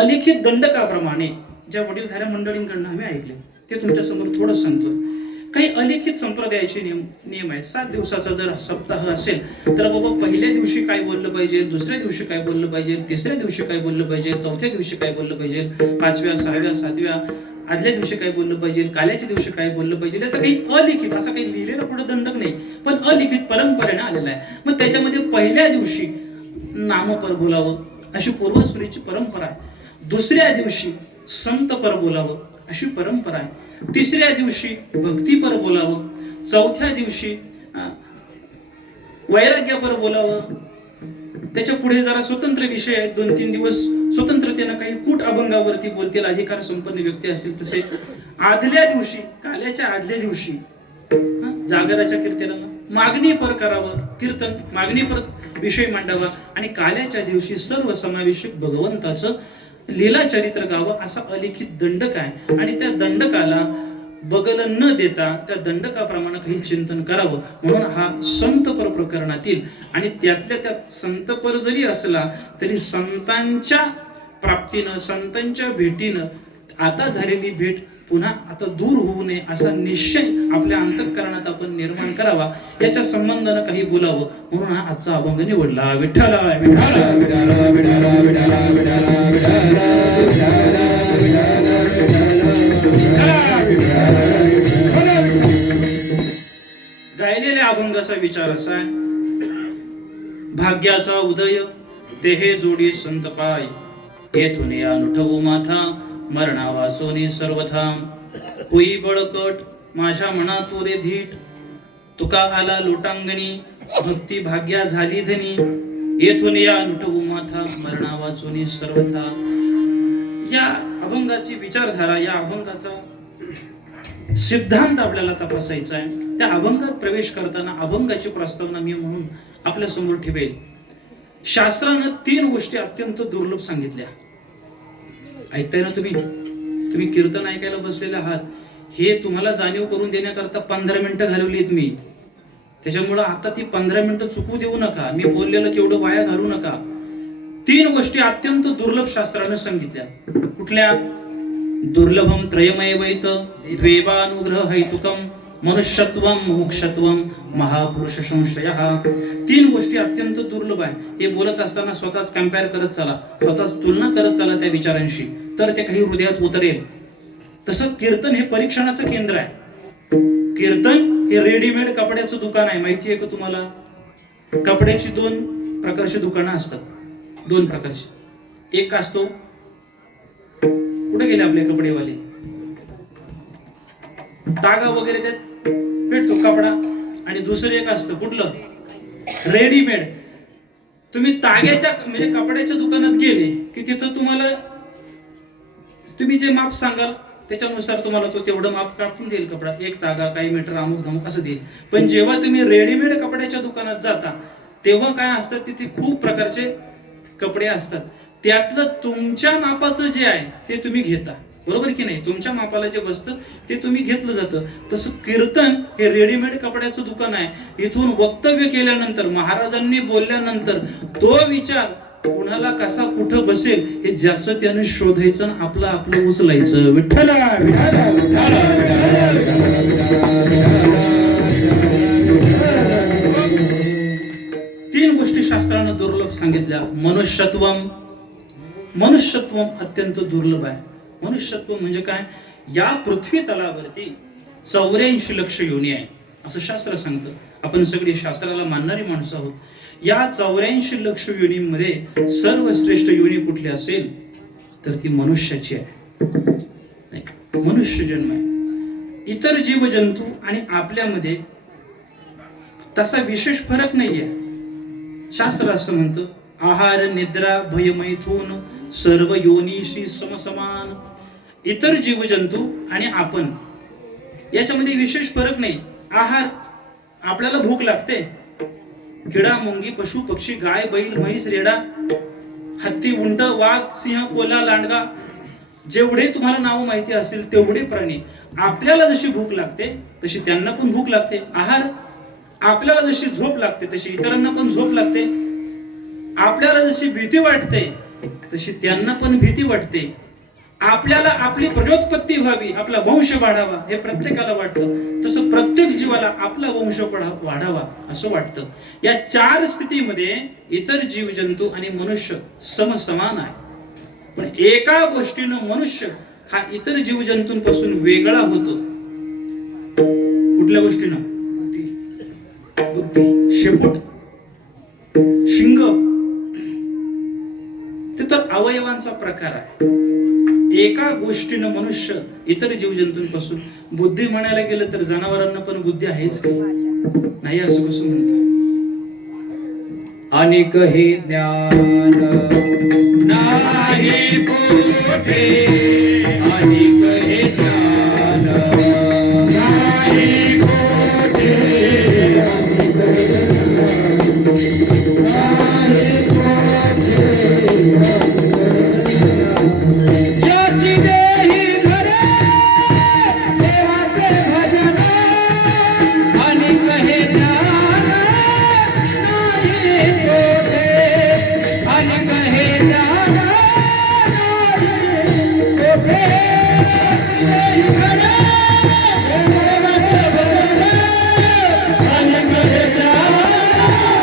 अलिखित दंडकाप्रमाणे ज्या वडीलधाऱ्या मंडळींकडून आम्ही ऐकले ते तुमच्या समोर थोडं सांगतो. काही अलिखित संप्रदायाचे नियम आहेत. 7 दिवसाचा जर सप्ताह असेल तर बाबा पहिल्या दिवशी काय बोललं पाहिजे, 2ऱ्या दिवशी काय बोललं पाहिजे, 3ऱ्या दिवशी काय बोललं पाहिजे, 4थ्या दिवशी काय बोललं पाहिजे, 5व्या 6व्या 7व्या आदल्या दिवशी काय बोललं पाहिजे, काल्याच्या दिवशी काय बोललं पाहिजे. त्याचं काही अलिखित असं काही लिहिलेलं पुढे दंडक नाही, पण अलिखित परंपरेने आलेला आहे. मग त्याच्यामध्ये पहिल्या दिवशी नामपर बोलावं अशी पूर्वसुरीची परंपरा आहे. 2ऱ्या दिवशी संतपर बोलावं अशी परंपरा आहे. 3ऱ्या दिवशी भक्तीपर बोलावं, 4थ्या दिवशी वैराग्यापर बोलावं. त्याच्या पुढे जरा स्वतंत्र विषय आहेत. 2-3 दिवस स्वतंत्रतेनं काही कूट अभंगावरती बोलतील अधिकार संपन्न व्यक्ती असतील तसे. आदल्या दिवशी काल्याच्या आदल्या दिवशी जागराच्या कीर्तनाला मागणीपर करावं, कीर्तन मागणीपर विषय मांडावा. आणि काल्याच्या दिवशी सर्व समावेशक भगवंताचं लीला चरित्र गावं असा अलिखित दंडक आहे. आणि त्या दंडकाला बगल न देता त्या दंडकाप्रमाणे काही चिंतन करावं म्हणून हा संतपर प्रकरणातील. आणि त्यातल्या त्यात संतपर जरी असला तरी संतांच्या प्राप्तीनं, संतांच्या भेटीनं आता झालेली भेट पुन्हा आता दूर होऊ नये असा निश्चय आपल्या अंतःकरणात आपण निर्माण करावा. याच्या संबंधानं काही बोलावं म्हणून हा आजचा अभंग निवडला. विठ्ठल गायलेल्या अभंगाचा विचार असा आहे. भाग्याचा उदय तेहे जोडी संत पाय, येथून अनुठवू माथा मरणा वासोनी सर्वथा. होई बळकट माझ्या मना तू रे धीट, तुका आला लोटांगणी भक्ती भाग्या झाली धनी, येथून या लुटवू माथा मरणा वाचुनी सर्वथा. या अभंगाची विचारधारा, या अभंगाचा सिद्धांत आपल्याला तपासायचा आहे. त्या अभंगात प्रवेश करताना अभंगाची प्रस्तावना मी म्हणून आपल्या समोर ठेवेल. शास्त्रानं 3 गोष्टी अत्यंत दुर्लभ सांगितल्या. ऐकताय ना तुम्ही? तुम्ही कीर्तन ऐकायला बसलेले आहात, हे तुम्हाला जाणीव करून देण्याकरता 15 मिनिटं घालवलीत मी. त्याच्यामुळं आता ती 15 मिनिटं चुकू देऊ नका. मी बोललेलं तेवढं वाया घालू नका. 3 गोष्टी अत्यंत दुर्लभ शास्त्रानं सांगितल्या. कुठल्या? दुर्लभम त्रयमैवैत द्वेवानुग्रह हैतुकम मनुष्यत्वम मोक्षत्वम महापुरुष संशयः. 3 गोष्टी अत्यंत दुर्लभ आहे. हे बोलत असताना स्वतःच कम्पेअर करत चला, स्वतःच तुलना करत चला त्या विचारांशी, तर ते काही हृदयात उतरेल. तसं कीर्तन हे परीक्षणाचं केंद्र आहे. कीर्तन हे रेडीमेड कपड्याचं दुकान आहे. माहिती आहे का तुम्हाला? कपड्याची 2 प्रकारची दुकानं असतात. 2 प्रकारची. एक असतो, कुठे गेले आपले कपडेवाले, तागा वगैरे त्यात भेटतो कपडा. आणि दुसरं एक असतं कुठलं? रेडीमेड. तुम्ही ताग्याच्या म्हणजे कपड्याच्या दुकानात गेले की तिथं तुम्हाला तुम्ही जे माप सांगाल त्याच्यानुसार तुम्हाला तो तेवढं माप कापून देईल कपडा. 1 तागा, काही मीटर, अमुक धमुक असं देईल. पण जेव्हा तुम्ही रेडीमेड कपड्याच्या दुकानात जाता तेव्हा काय असतात, तिथे खूप प्रकारचे कपडे असतात. त्यातलं तुमच्या मापाचं जे आहे ते तुम्ही घेता. बरोबर की नाही? तुमच्या मापाला जे बसतं ते तुम्ही घेतलं जातं. तसं कीर्तन हे रेडीमेड कपड्याचं दुकान आहे. इथून वक्तव्य केल्यानंतर, महाराजांनी बोलल्यानंतर तो विचार कुणाला कसा कुठं बसेल हे ज्याचं त्यानं शोधायचं, आपलं आपलं उचलायचं. विठ्ठला विठ्ठला विठ्ठला. 3 गोष्टी शास्त्रानं दुर्लभ सांगितल्या. मनुष्यत्वम अत्यंत दुर्लभ आहे. मनुष्यत्व म्हणजे काय? या पृथ्वी तलावरती 84 लक्ष योनी आहे असं शास्त्र सांगतं. आपण सगळी शास्त्राला मानणारी माणसं आहोत. या 84 लक्ष योनीमध्ये सर्वश्रेष्ठ योनी कुठली असेल तर ती मनुष्याची आहे. मनुष्य जन्म आहे. इतर जीव जंतू आणि आपल्यामध्ये तसा विशेष फरक नाहीये. शास्त्र असं म्हणतं, आहार निद्रा भय मैथून सर्व योनीशी समसमान. इतर जीवजंतू आणि आपण याच्यामध्ये विशेष फरक नाही. आहार, आपल्याला भूक लागते. किडा मुंगी पशु पक्षी गाय बैल म्हैस रेडा हत्ती उंट वाघ सिंह कोल्हा लांडगा जेवढे तुम्हाला नाव माहिती असेल तेवढे प्राणी, आपल्याला जशी भूक लागते तशी त्यांना पण भूक लागते. आहार, आपल्याला जशी झोप लागते तशी इतरांना पण झोप लागते. आपल्याला जशी भीती वाटते तशी त्यांना पण भीती वाटते. आपल्याला आपली प्रजोत्पत्ती व्हावी, आपला वंश वाढावा हे प्रत्येकाला वाटतं. तसं प्रत्येक जीवाला आपला वंश वाढावा असं वाटतं. या 4 स्थितीमध्ये इतर जीवजंतू आणि मनुष्य समसमान आहे. पण एका गोष्टीनं मनुष्य हा इतर जीवजंतूंपासून वेगळा होतो. कुठल्या गोष्टीनं? बुद्धी, शेपूट, शिंग, ते तर अवयवांचा प्रकार आहे. एका गोष्टीनं मनुष्य इतर जीवजंतूंपासून, बुद्धी म्हणायला गेलं तर जनावरांना पण बुद्धी आहेच की नाही असं कसं म्हणतात? अनेक हे ज्ञान नाही कोठे, अनेक हे ज्ञान नाही कोठे, याची देही घरे देवाचे भजन, अनेक हे ज्ञान नाही कोठे, अनेक हे ज्ञान नाही कोठे, देही घरे देवाचे भजन, अनेक हे ज्ञान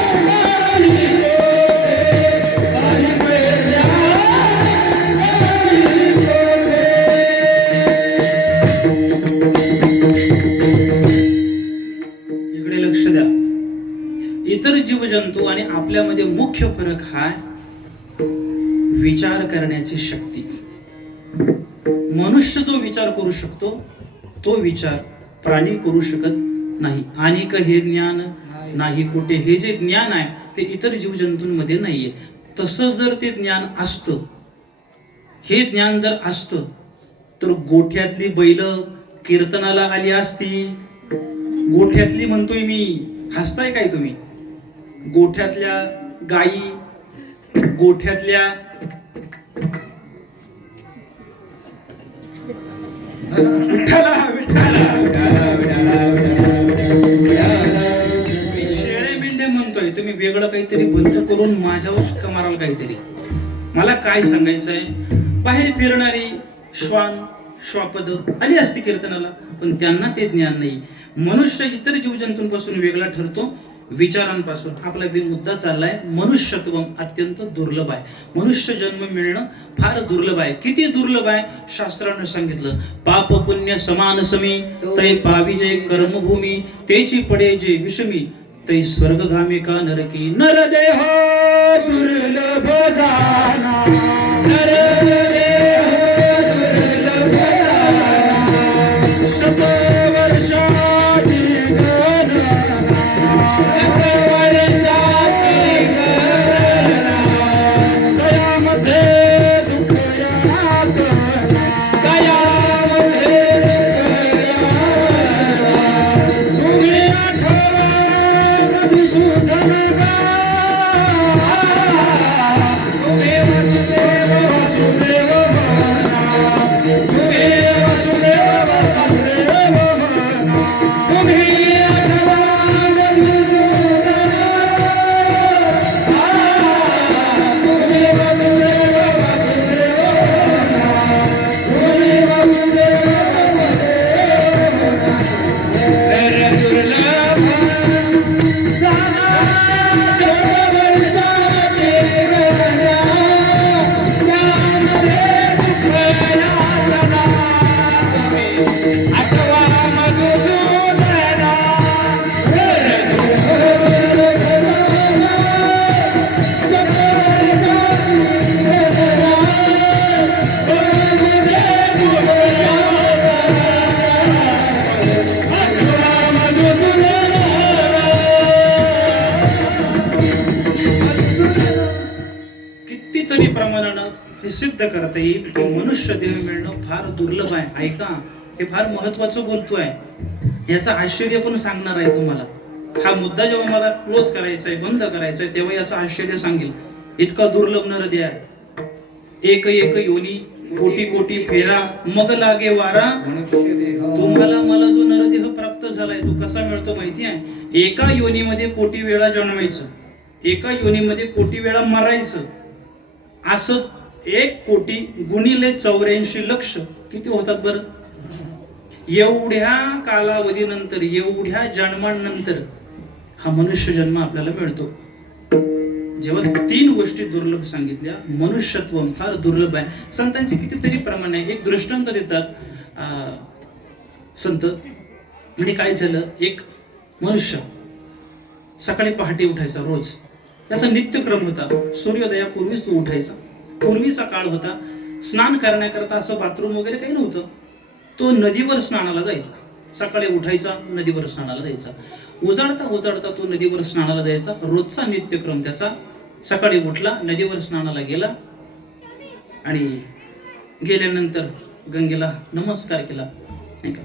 नाही कोठे, अनेक हे ज्ञान इकडे लक्ष द्या. इतर जीवजंतू आणि आपल्यामध्ये मुख्य फरक हा विचार करण्याची शक्ती. मनुष्य जो विचार करू शकतो तो विचार प्राणी करू शकत नाही. आणि हे ज्ञान नाही कुठे. हे जे ज्ञान आहे ते इतर जीवजंतूंमध्ये नाहीये. तसं जर ते ज्ञान असतं, हे ज्ञान जर असतं, तर गोठ्यातली बैल कीर्तनाला आली असती. गोठ्यातली म्हणतोय मी, हसताय काय तुम्ही? गोठ्यातल्या गायी, गोठ्यातल्या विठ्ठला विठ्ठला मी शेळे मेंढे म्हणतोय, तुम्ही वेगळं काहीतरी बंद करून माझ्यावर शिक्का माराल काहीतरी. मला काय सांगायचंय, बाहेर फिरणारी श्वान श्वापद आली असती कीर्तनाला, पण त्यांना ते ज्ञान नाही. मनुष्य इतर जीवजंतूंपासून वेगळा ठरतो विचारांपासून. आपला मुद्दा चाललाय मनुष्यत्व अत्यंत दुर्लभ आहे. मनुष्य जन्म मिळणं फार दुर्लभ आहे. किती दुर्लभ आहे शास्त्रानं सांगितलं. पाप पुण्य समान समी, तै पाविजे कर्मभूमी, तेची पडे जे विषमी, तै स्वर्गगामी का नरकी. नरदेह दुर्लभ जाना, नरदेह दुर्लभ जाना, शतवर्षाची कितीतरी प्रमाणानं हे सिद्ध करता येईल की मनुष्य देह मिळणं फार दुर्लभ आहे. ऐका, हे फार महत्वाचं बोलतोय. याचं आश्चर्य पण सांगणार आहे तुम्हाला. हा मुद्दा जेव्हा मला क्लोज करायचा आहे, बंद करायचा आहे, तेव्हा याचं आश्चर्य सांगेल. इतका दुर्लभ नरदेह आहे. एक एक योनी, कोटी कोटी फेरा, मग लागे वारा. तुम्हाला मला जो नरदेह प्राप्त झालाय तो कसा मिळतो माहिती आहे? एका योनीमध्ये कोटी वेळा जन्मायचं, एका योनीमध्ये कोटी वेळा मरायचं. असं 1 कोटी गुणिले 84 लक्ष किती होतात बरं? एवढ्या कालावधीनंतर, एवढ्या जन्मांनंतर हा मनुष्य जन्म आपल्याला मिळतो. जेव्हा 3 गोष्टी दुर्लभ सांगितल्या, मनुष्यत्व फार दुर्लभ आहे. संतांची कितीतरी प्रमाण आहे. एक दृष्टांत देतात संत. म्हणजे काय झालं, एक मनुष्य सकाळी पहाटे उठायचा रोज. त्याचा नित्यक्रम होता. सूर्योदयापूर्वीच तो उठायचा. पूर्वीचा काळ होता. स्नान करण्याकरता असं बाथरूम वगैरे काही नव्हतं. तो नदीवर स्नानाला जायचा. सकाळी उठायचा, नदीवर स्नानाला जायचा. उजाडता उजाडता तो नदीवर स्नानाला जायचा. रोजचा नित्यक्रम त्याचा. सकाळी उठला, नदीवर स्नानाला गेला आणि गेल्यानंतर गंगेला नमस्कार केला, नाही का?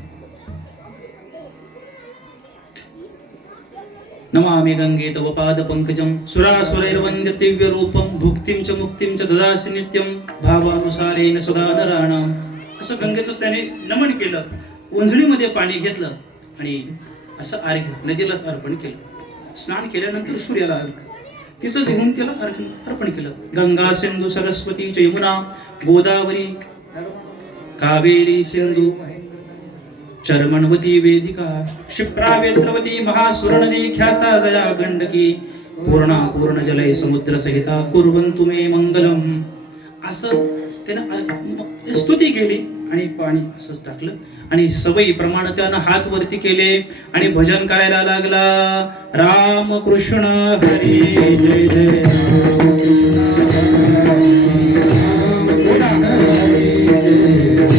नमामि गंगे तव पाद पंकजं सुरासुरैर्वन्द्य दिव्य रूपं भुक्तिं च मुक्तिं च ददासि नित्यं भावानुसारेण सदा नराणाम्. असं गंगेचं त्याने नमन केलं. उंजळीमध्ये पाणी घेतलं आणि असं अर्घ्य नदीलाच अर्पण केलं. स्नान केल्यानंतर सूर्याला अर्घ्य, तिचं घेऊन त्याला अर्पण केलं. गंगा सिंधू सरस्वती च यमुना गोदावरी कावेरी सिंधू चर्मणवती वेदिका क्षिप्रा वेत्रवती महासुरनदी ख्याता जया गंडकी पूर्णा पूर्ण जलय समुद्र सहिता कुर्वन्तु मे मंगलम. असं त्यानं स्तुती केली आणि पाणी असंच टाकलं आणि सवयी प्रमाणे त्यानं हात वरती केले आणि भजन करायला लागला. राम कृष्ण हरी जय जय राम कृष्ण हरी जय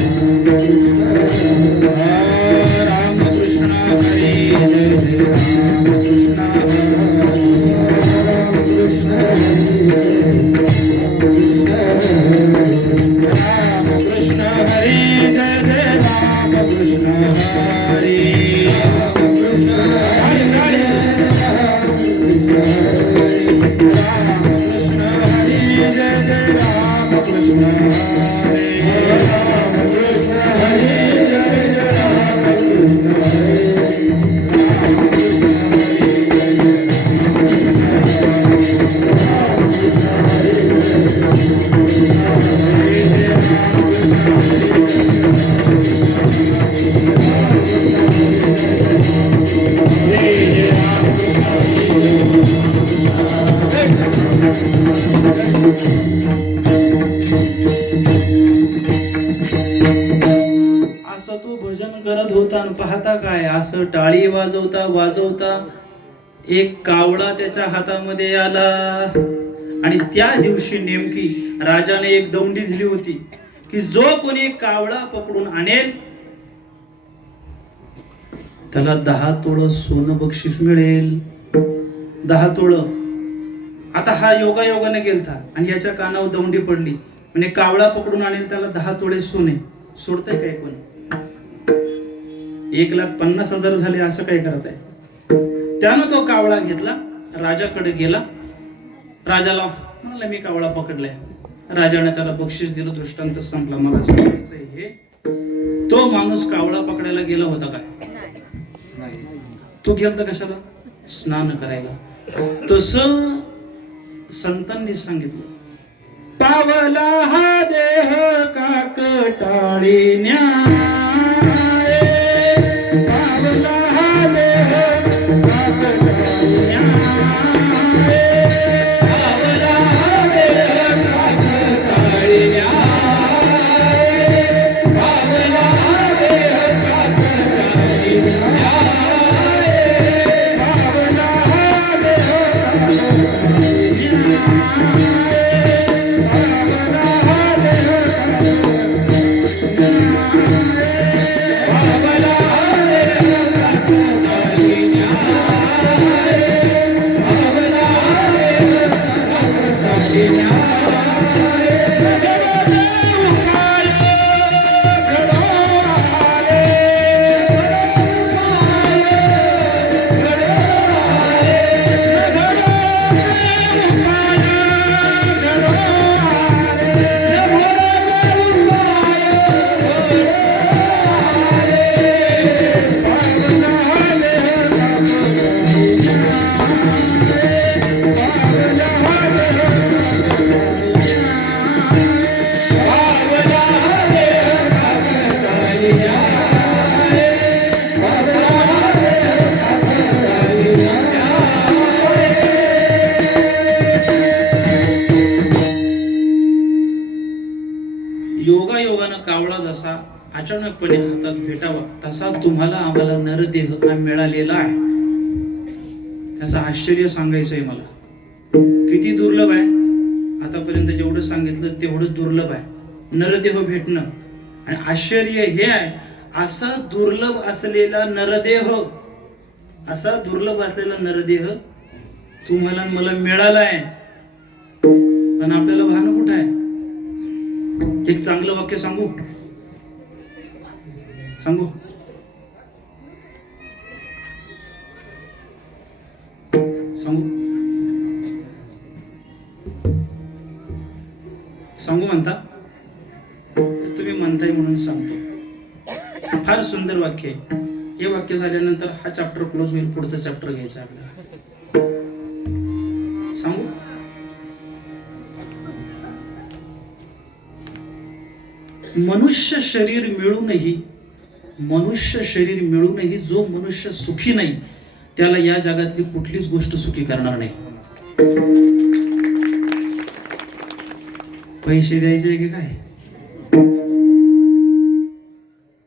असं तू भजन करत होता आणि पाहता काय असं टाळी वाजवता वाजवता एक कावळा त्याच्या हातामध्ये आला आणि त्या दिवशी नेमकी राजाने एक दौंडी दिली होती की जो कोणी कावळा पकडून आणेल त्याला 10 तोळं सोनं बक्षीस मिळेल. 10 तोळं. आता हा योगायोगाने गेलता आणि याच्या कानावर दौंडी पडली म्हणजे कावळा पकडून आणेल त्याला 10 तोळे सोने. सोडतंय काय कोणी? 1,50,000 झाले असं काय करत आहे? त्यानं तो कावळा घेतला, राजाकडे गेला. राजाला म्हणाला मी कावळा पकडलाय. राजाने त्याला बक्षीस दिलं. दृष्टांत संपला. मला सांगायचंय हे, तो माणूस कावळा पकडायला गेला होता काय? तो गेलता कशाला? स्नान करायला. तसं संतांनी सांगितलं, पावला हा देह काकटाळी न्याय, पावला हा देह काकटाळी न्याय, पावला हा देह काकटाळी न्याय, पावला हा देह काकटाळी न्याय, पावला हा देह काकटाळी न्याय. योगायोगानं कावळा जसा अचानकपणे हातात भेटावा तसा तुम्हाला आम्हाला नरदेह मिळालेला आहे. त्याचं आश्चर्य सांगायचंय मला. किती दुर्लभ आहे. आतापर्यंत जेवढं सांगितलं तेवढं दुर्लभ आहे नरदेह भेटणं. आणि आश्चर्य हे आहे, असा दुर्लभ असलेला नरदेह, असा दुर्लभ असलेला नरदेह तुम्हाला मला मिळाला आहे. पण आपल्याला भान कुठं आहे? एक चांगलं वाक्य सांगू सांगू सांगू सांगू म्हणता? तुम्ही म्हणताय म्हणून सांगतो. फार सुंदर वाक्य आहे हे. वाक्य झाल्यानंतर हा चॅप्टर क्लोज होईल. पुढचा चॅप्टर घ्यायचा आपल्याला. सांगू? मनुष्य शरीर मिळूनही जो मनुष्य सुखी नाही त्याला या जगातली कुठलीच गोष्ट सुखी करणार नाही. पैसे द्यायचे की काय?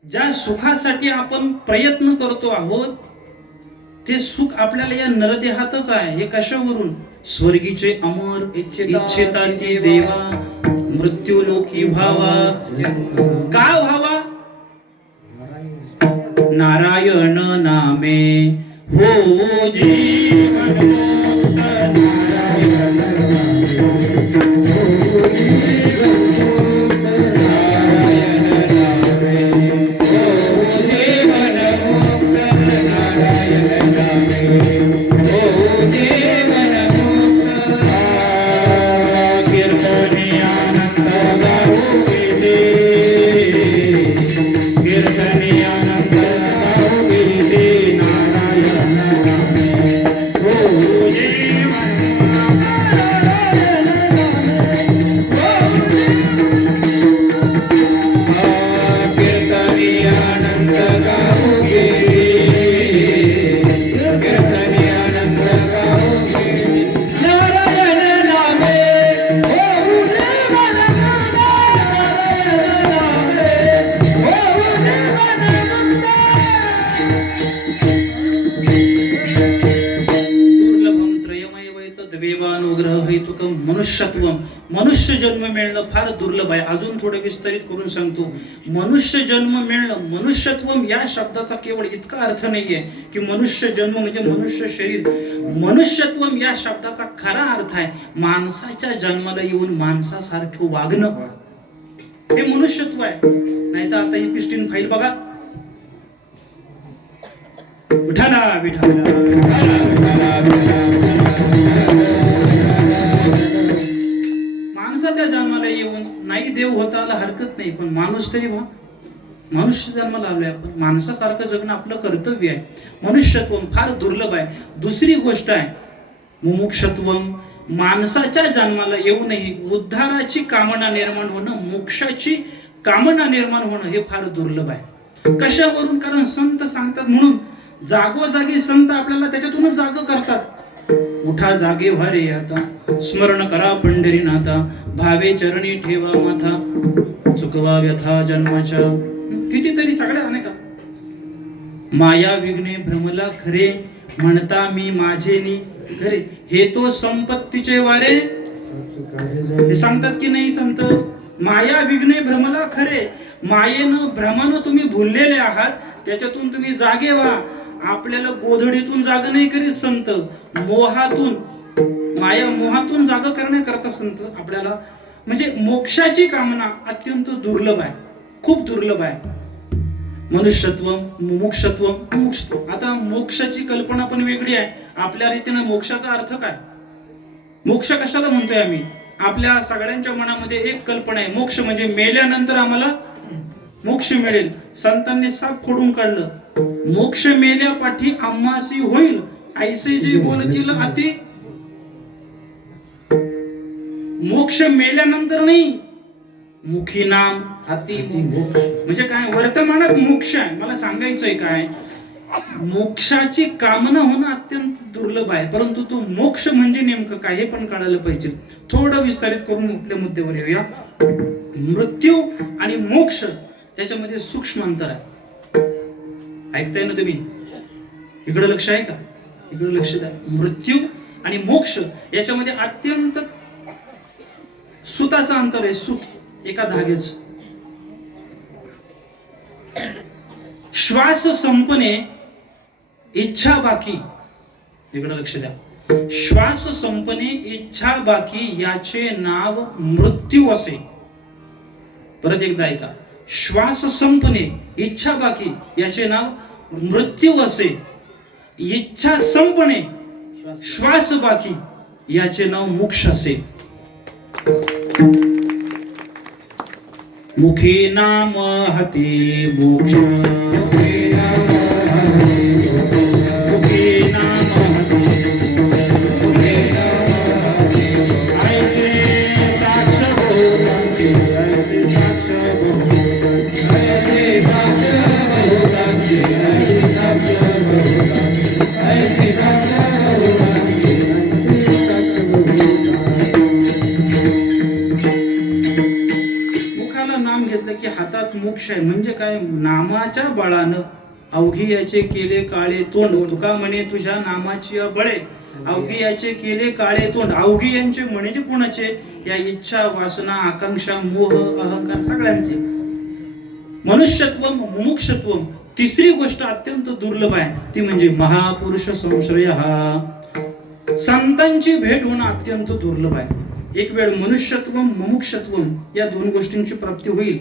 ज्या सुखासाठी आपण प्रयत्न करतो आहोत ते सुख आपल्याला या नरदेहातच आहे. हे कशावरून? स्वर्गीचे अमर इच्छिता की देवा मृत्यू लोकी व्हावा. का व्हावा? नारायण नामे हो जीवन मुक्त, नारायण नामे हो जीवन मुक्त, नारायण नामे हो जीवन मुक्त, नारायण नामे हो जीवन मुक्त. कीर्तनी आनंद गाऊ विदे, कीर्तनी आनंद गाऊ विदे, नारायण नामे हो देवेवानुग्रह हेतुकम मनुष्यत्वम. मनुष्य जन्म मिळणं फार दुर्लभ आहे. अजून थोडं विस्तारित करून सांगतो. मनुष्य जन्म मिळणं, मनुष्यत्वम या शब्दाचा केवळ इतका अर्थ नाहीये की मनुष्य जन्म म्हणजे मनुष्य शरीर. मनुष्यत्वम या शब्दाचा खरा अर्थ आहे माणसाच्या जन्माला येऊन माणसासारखं वागणं, हे मनुष्यत्व आहे. नाही तर आता ही पिस्टीन फाईल बघा. विठाला विठाला माणसाच्या जन्माला येऊन नाही देव होता आला हरकत नाही, पण माणूस तरी मनुष्य जन्माला आलोय आपण. माणसासारखं जगणं आपलं कर्तव्य आहे. मनुष्यत्व फार दुर्लभ आहे. दुसरी गोष्ट आहे मुमुक्षत्व. माणसाच्या जन्माला येऊनही उद्धाराची कामना निर्माण होणं, मोक्षाची कामना निर्माण होणं हे फार दुर्लभ आहे. कशावरून? कारण संत सांगतात म्हणून. जागोजागी संत आपल्याला त्याच्यातूनच जाग करतात. उठा जागे व्हारे आता, स्मरण करा पंढरीनाथा, भावे चरणी ठेवा माथा, चुकवा व्यथा जन्माच्या. कितीतरी सगळ्या अनेक. माया विघ्ने भ्रमला खरे, म्हणता मी माझे नि खरे, हे तो संपत्तीचे वारे. हे सांगतात की नाही संत? माया विघ्ने भ्रमला खरे. मायेनं भ्रमानं तुम्ही भुललेले आहात, त्याच्यातून तुम्ही जागे व्हा. आपल्याला गोधडीतून जाग नाही करीत संत, मोहातून, माया मोहातून जाग करण्याकरता संत आपल्याला. म्हणजे मोक्षाची कामना अत्यंत दुर्लभ आहे, खूप दुर्लभ आहे. मनुष्यत्व, मुमुक्षत्व, मुमुक्षत्व. आता मोक्षाची कल्पना पण वेगळी आहे. आपल्या रीतीने मोक्षाचा अर्थ काय? मोक्ष कशाला म्हणतोय आम्ही? आपल्या सगळ्यांच्या मनामध्ये एक कल्पना आहे, मोक्ष म्हणजे मेल्यानंतर आम्हाला मोक्ष मिळेल. संतांनी साप खोडून काढलं. मोक्ष मेल्या पाठी आम्हासी होईल, ऐसे जे बोलतील अति. मोक्ष मेल्यानंतर नाही, मुखी नाम अति मोक्ष. म्हणजे काय? वर्तमानात मोक्ष आहे. मला सांगायचंय काय, मोक्षाची कामना होणं अत्यंत दुर्लभ आहे, परंतु तो मोक्ष म्हणजे नेमकं काय हे पण कळायला पाहिजे. थोडं विस्तारित करून आपल्या मुद्द्यावर येऊया. मृत्यू आणि मोक्ष याच्यामध्ये सूक्ष्म अंतर आहे. ऐकताय ना तुम्ही? इकडे लक्ष आहे का? इकडे लक्ष द्या. मृत्यू आणि मोक्ष याच्यामध्ये अत्यंत सुताचं अंतर आहे. सूत एका धाग्याचं. श्वास संपणे, इच्छा बाकी. इकडे लक्ष द्या. श्वास संपणे, इच्छा बाकी याचे नाव मृत्यू असे. परत एकदा ऐका. श्वास संपणे, इच्छा बाकी याचे नाव मृत्यू असे. इच्छा संपणे, श्वास बाकी याचे नाव मोक्ष असे. मुखी नाम हती मोक्ष, मुखी नाम हती, मुखी नाम हती, मुखी नाम हती. ऐसे साक्ष बहुतांची, ऐसे साक्ष बहुतांची, ऐसे साक्ष बहुतांची, ऐसे साक्ष बहुतांची, ऐसे साक्ष बहुतांची, ऐसे साक्ष बहुतांची. नाम घेतलं की हातात मोक्ष आहे. म्हणजे काय? नामाच्या बळानं अवघी याचे केले काळे तोंड. तुका म्हणे तुझ्या नामाची बळे, अवघी याचे केले काळे तोंड. अवघी यांचे म्हणजे कोणाचे? या इच्छा, वासना, आकांक्षा, मोह, अहंकार सगळ्यांचे. मनुष्यत्व, मुमुक्षत्व. तिसरी गोष्ट अत्यंत दुर्लभ आहे, ती म्हणजे महापुरुष संश्रय. हा संतांची भेट होणं अत्यंत दुर्लभ आहे. एक वेळ मनुष्यत्व, मुमुक्षत्व या दोन गोष्टींची प्राप्ती होईल,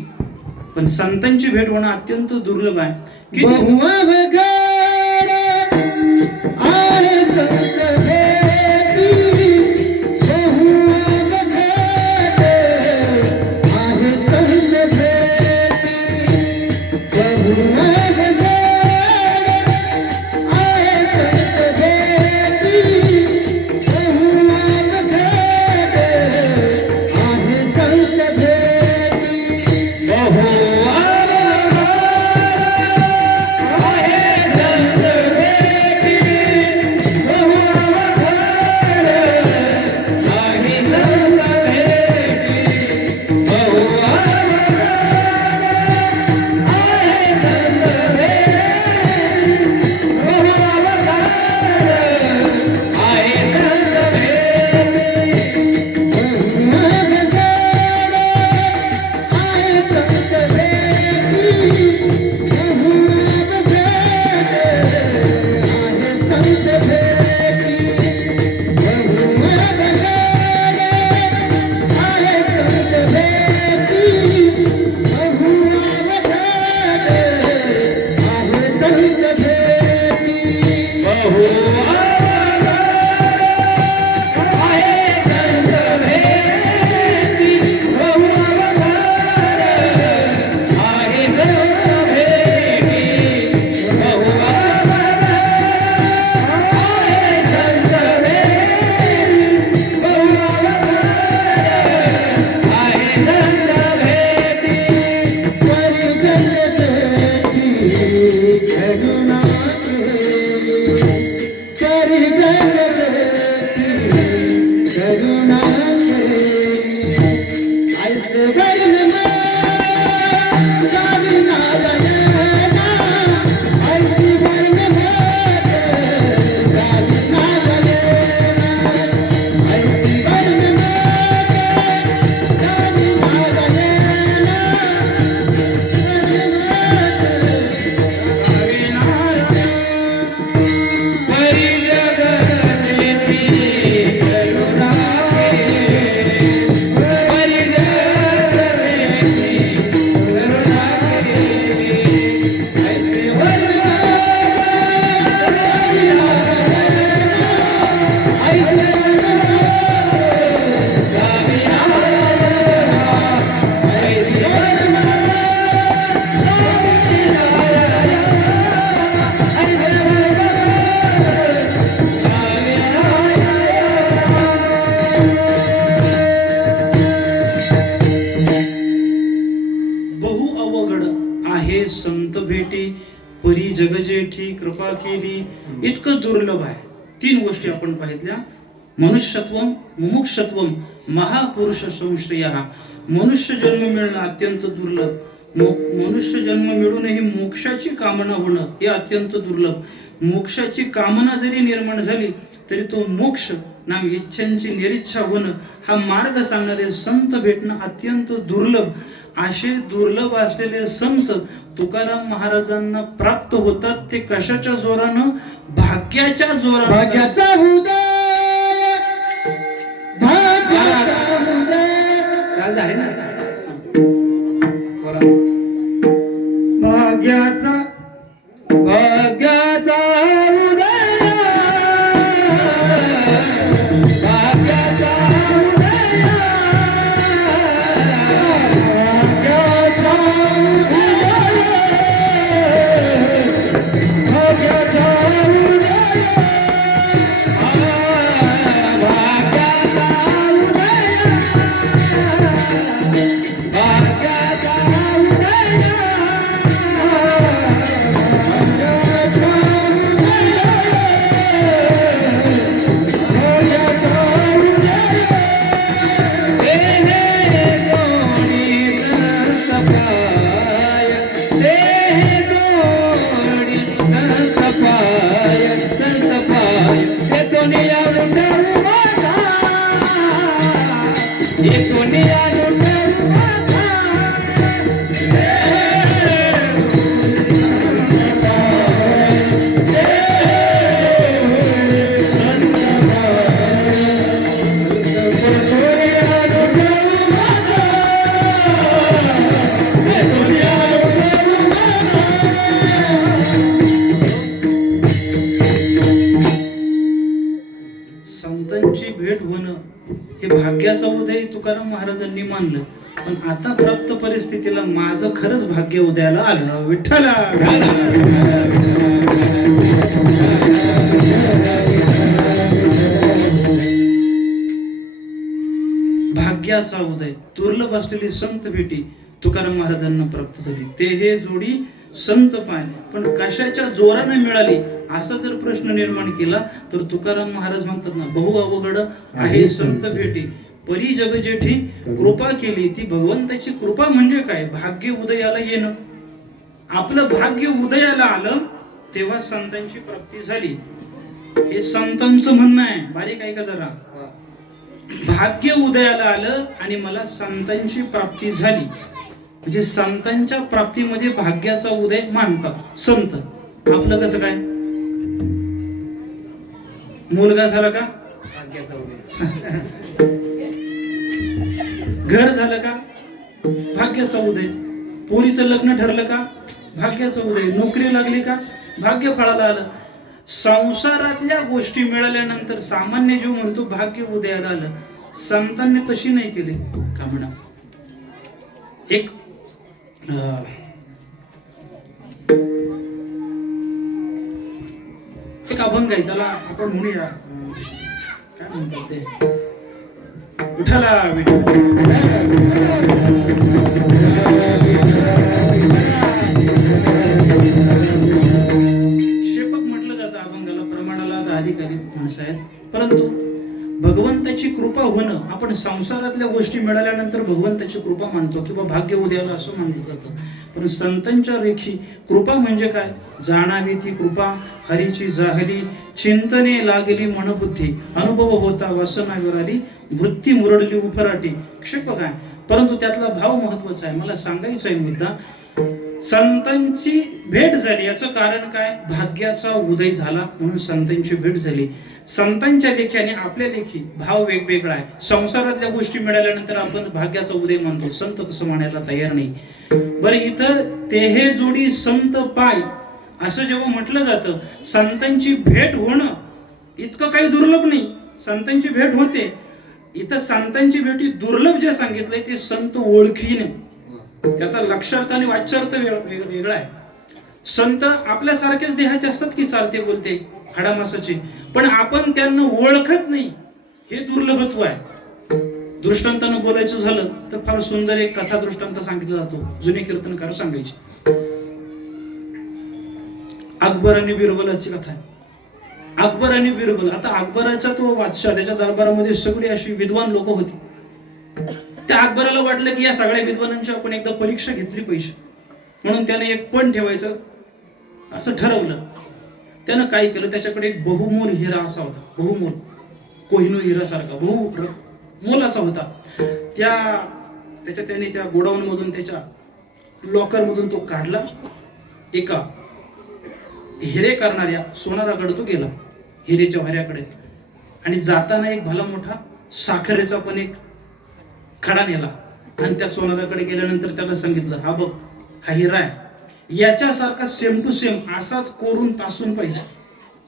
पण संतांची भेट होणं अत्यंत दुर्लभ आहे. कृपा केली, इतकं दुर्लभ आहे. 3 गोष्टी आपण पाहितल्या. मनुष्यत्वम, मुमुक्षत्वम, महापुरुष संश्रयः. मनुष्य जन्म मिळणं अत्यंत दुर्लभ. मनुष्य जन्म मिळूनही मोक्षाची कामना होणं हे अत्यंत दुर्लभ. मोक्षाची कामना जरी निर्माण झाली तरी तो मोक्ष नाम इच्छांची निरीच्छा होणं हा मार्ग सांगणारे संत भेटणं अत्यंत दुर्लभ. असे दुर्लभ असलेले संत तुकाराम महाराजांना प्राप्त होतात. ते कशाच्या जोरानं? भाग्याच्या जोरानं. भाग्याचा उदय, भाग्याचा उदय, चाल झाले ना आता. बोला. भाग्याचा भाग्याचा उदय, भाग्याचा उदय, भाग्याचा उदय, भाग्याचा उदय, भाग्याचा उदय, भाग्याचा संतांची भेट होणं हे भाग्याचा उदय तुकाराम महाराजांनी मानलं. पण आता प्राप्त परिस्थितीला माझं खरंच भाग्य उदयाला आलं. विठ्ठला भाग्याचा उदय, दुर्लभ असलेली संत भेटी तुकाराम महाराजांना प्राप्त झाली. ते हे जोडी संत पाय, पण कशाच्या जोराने मिळाली असा जर प्रश्न निर्माण केला तर तुकाराम महाराज म्हणतात ना, बहु अवघड आहे संत भेटी, परी जग जेठी कृपा केली. ती भगवंताची कृपा म्हणजे काय? भाग्य उदयाला येणं. आपलं भाग्य उदयाला आलं तेव्हा संतांची प्राप्ती झाली. हे संतांचं म्हणणं आहे. बारीक ऐका जरा. भाग्य उदयाला आलं आणि मला संतांची प्राप्ती झाली. म्हणजे संतांच्या प्राप्तीमध्ये भाग्याचा उदय मानतात संत. आपलं कसं काय? मुलगा झाला का? भाग्याचा उदय. घर झालं का? भाग्याचा उदय. पोरीचं लग्न ठरलं का? भाग्याचा उदय. नोकरी लागली का? भाग्य फळाला आलं. संसारातल्या गोष्टी मिळाल्यानंतर सामान्य जीव म्हणतो भाग्य उदयाला आलं. संतांनी तशी नाही केली का म्हणा. एक अभंग आहे, त्याला आपण म्हणूया काय म्हणतात ते, विठ्ठला क्षेपक म्हटलं जातं अभंगाला. प्रमाणाला तर अधिकारी माणसं आहेत. परंतु भगवंताची कृपा होणं, आपण संसारातल्या गोष्टी मिळाल्यानंतर भगवंताची कृपा मानतो किंवा भाग्य उद्याला असं मानलं जातं. पण संतांच्या रेखी कृपा म्हणजे काय? जाणावी ती कृपा हरीची जाहली, चिंतने लागली मनबुद्धी, अनुभव होता वासना विराली, वृत्ती मुरडली उपराटी. क्षेपक आहे, परंतु त्यातला भाव महत्वाचा आहे. मला सांगायचा आहे मुद्दा, संतांची भेट झाली याचं कारण काय? भाग्याचा उदय झाला म्हणून संतांची भेट झाली. संतांच्या लेखी आणि आपल्या लेखी भाव वेगवेगळा आहे. संसारातल्या गोष्टी मिळाल्यानंतर आपण भाग्याचा उदय मानतो, संत तसं म्हणायला तयार नाही. बरं, इथं ते हे जोडी संत पाय असं जेव्हा म्हटलं जातं, संतांची भेट होणं इतकं काही दुर्लभ नाही. संतांची भेट होते. इथं संतांची भेटी दुर्लभ जे सांगितलंय ते संत ओळखीने, त्याचा लक्षार्थ आणि वाच्यार्थ वेगळा आहे. संत आपल्यासारखेच देहाचे असतात की चालते बोलते हाडामासाचे, पण आपण त्यांना ओळखत नाही, हे दुर्लभत्व आहे. दृष्टांतानं बोलायचं झालं तर फार सुंदर एक कथा दृष्टांत सांगितला जातो, जुने कीर्तनकार सांगायचे. अकबर आणि बिरबलाची कथा आहे. अकबर आणि बिरबल. आता अकबराचा तो बादशाह, त्याच्या दरबारामध्ये सगळी अशी विद्वान लोक होती. त्या अकबराला वाटलं की या सगळ्या विद्वानांची आपण एकदा परीक्षा घेतली पाहिजे, म्हणून त्याने एक पण ठेवायचं असं ठरवलं. त्यानं काय केलं, त्याच्याकडे एक बहुमोल हिरा असा होता, बहुमोल कोहिनूर हिरा सारखा बहुमोलाचा होता. त्याच्या त्याने त्या गोडाऊन मधून, त्याच्या लॉकर मधून तो काढला. एका हिरे करणाऱ्या सोनाराकडे तो गेला, हिरेच्या वाऱ्याकडे, आणि जाताना एक भला मोठा साखरेचा पण एक खडा नेला. आणि त्या सोनाराकडे गेल्यानंतर त्याला सांगितलं, हा बघ, हा हिरा आहे, याच्यासारखा सेम टू सेम असाच कोरून तासून पाहिजे.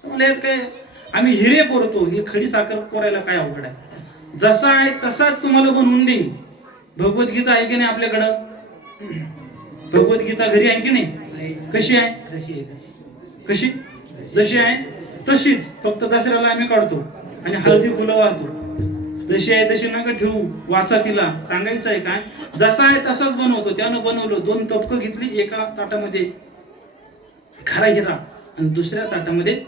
मला यात काय, आम्ही हिरे कोरतो, हे खडी साखर कोरायला काय अवघड आहे, जसा आहे तसाच तुम्हाला बनवून देईल. भगवद्गीता आहे की नाही आपल्याकडं? भगवद्गीता घरी आहे की नाही? कशी आहे? कशी? जशी आहे तशीच, फक्त दसऱ्याला आम्ही काढतो आणि हळदी फुलं वाहतो. जशी आहे तशी नका ठेवू, वाचा तिला. सांगायचं आहे काय, जसा आहे तसाच बनवतो. त्यानं बनवलं, 2 तपकं घेतली, एका ताटामध्ये खरा हिरा आणि दुसऱ्या ताटामध्ये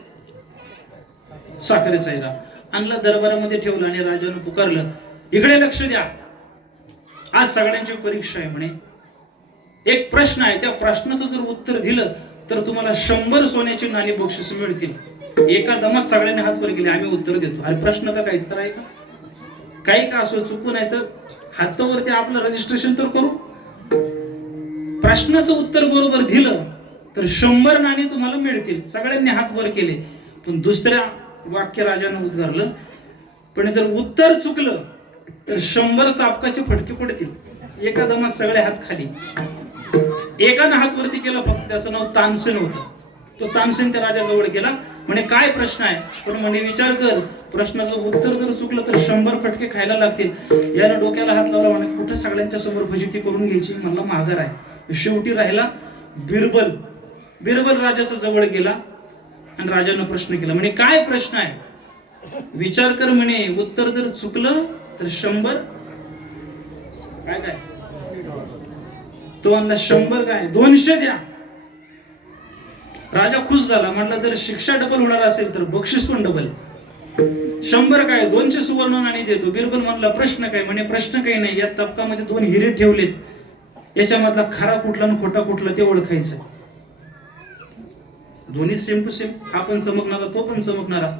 साखरेचा हिरा आणला, दरबारामध्ये ठेवला आणि राजानं पुकारलं, इकडे लक्ष द्या, आज सगळ्यांची परीक्षा आहे म्हणे. एक प्रश्न आहे, त्या प्रश्नाचं जर उत्तर दिलं तर तुम्हाला 100 सोन्याची नाणी बक्षीस मिळतील. एका दमात सगळ्यांनी हात वर केले, आम्ही उत्तर देतो. अरे प्रश्न तर काही तर आहे का, काही का असो, चुकून आहे तर हातावरती आपलं रजिस्ट्रेशन तर करू. प्रश्नाचं उत्तर बरोबर दिलं तर 100 नाणी तुम्हाला मिळतील. सगळ्यांनी हात वर केले, पण दुसऱ्या वाक्य राजानं उद्गारलं, पण जर उत्तर चुकलं तर 100 चापकाचे फटके पडतील. एका दमात सगळे हात खाली. एकानं हात वरती केला, फक्त त्याचं नाव तानसेन होतं. तो तानसेन त्या राजाजवळ गेला, म्हणे काय प्रश्न आहे? पण म्हणे विचार कर, प्रश्नाचं उत्तर जर चुकलं तर 100 फटके खायला लागतील. यानं डोक्याला हात लावला, म्हणे कुठं सगळ्यांच्या समोर फजिती करून घ्यायची, मला माघार आहे. शेवटी राहिला बिरबल. बिरबल राजाच्या जवळ गेला आणि राजानं प्रश्न केला, म्हणे काय प्रश्न आहे? विचार कर म्हणे, उत्तर जर चुकलं तर 100 काय? तो म्हणला 100 काय, 200 द्या. राजा खुश झाला, म्हटलं जर शिक्षा डबल होणार असेल तर बक्षीस पण डबल. 100 काय, 200 सुवर्ण नाणी देतो. बिरबल म्हणला प्रश्न काय? म्हणे प्रश्न काही नाही, या तबकामध्ये 2 हिरे ठेवलेत, याच्यामधला खरा कुठला आणि खोटा कुठला ते ओळखायचं. दोन्ही सेम टू सेम, हा पण चमकणारा, तो पण चमकणारा.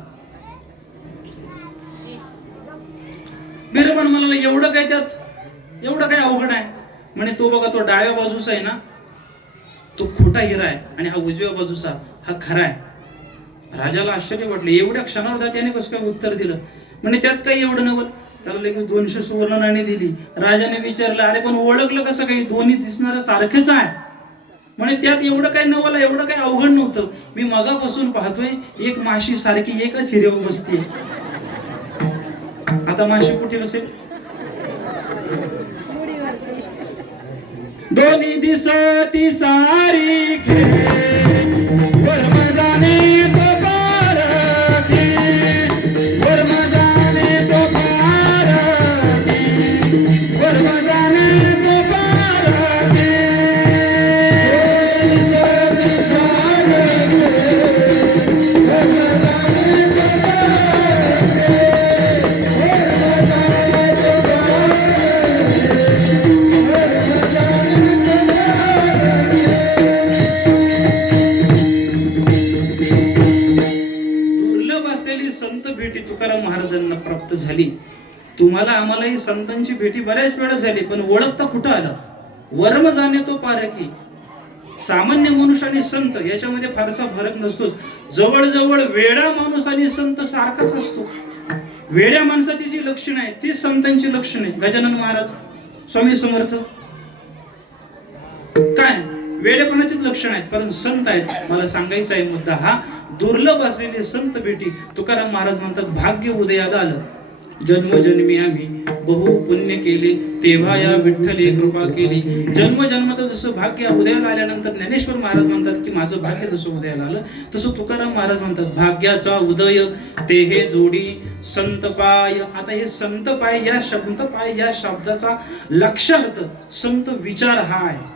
बिरबल म्हणाला एवढं काय त्यात, एवढं काय अवघड आहे? म्हणे तो बघा, तो डाव्या बाजूचा आहे ना, तो खोटा हिरा आहे, आणि हा उजव्या बाजूचा हा खरा आहे. राजाला आश्चर्य वाटलं, एवढ्या क्षणावर त्याने कसं काय उत्तर दिलं? म्हणे त्यात काही एवढं नवल. त्याला लगेच 200 सुवर्ण नाणी दिली. राजाने विचारलं, अरे पण ओळखलं कसं काही? दोन्ही दिसणारं सारखेच आहे. म्हणे त्यात एवढं काही नवल, एवढं काही अवघड नव्हतं. मी मगापासून पाहतोय, एक माशी सारखी एकाच हिऱ्यावर बसते. आता माशी कुठे बसेल? दोन्ही दिसती सारी प्राप्त झाली. तुम्हाला आम्हालाही संतांची भेटी बऱ्याच वेळा झाली, पण ओळखता कुठं आलं? वर्म जाणे तो पारखी. सामान्य मनुष्य आणि संत याच्यामध्ये फारसा फरक नसतो. जवळजवळ वेडा माणूस आणि संत सारखाच असतो. वेड्या माणसाची जी लक्षणं आहेत ती संतांची लक्षणं आहेत. गजानन महाराज, स्वामी समर्थ, काय वेडेपणाचीच लक्षण आहेत, परंतु संत आहेत. मला सांगायचा आहे मुद्दा हा, दुर्लभ असलेली संत भेटी. तुकाराम महाराज म्हणतात, भाग्य उदयाला आलं, जन्मजन्मी आम्ही बहु पुण्य केले, तेव्हा या विठ्ठले कृपा केली. जन्मजन्माचं जसं भाग्य उदयाला आल्यानंतर ज्ञानेश्वर महाराज म्हणतात की माझं भाग्य जसं उदयाला आलं, तसं तुकाराम महाराज म्हणतात, भाग्याचा उदय ते हे जोडी संत पाय. आता हे संत पाय या शब्दाचा लक्षार्थ संत विचार हा आहे.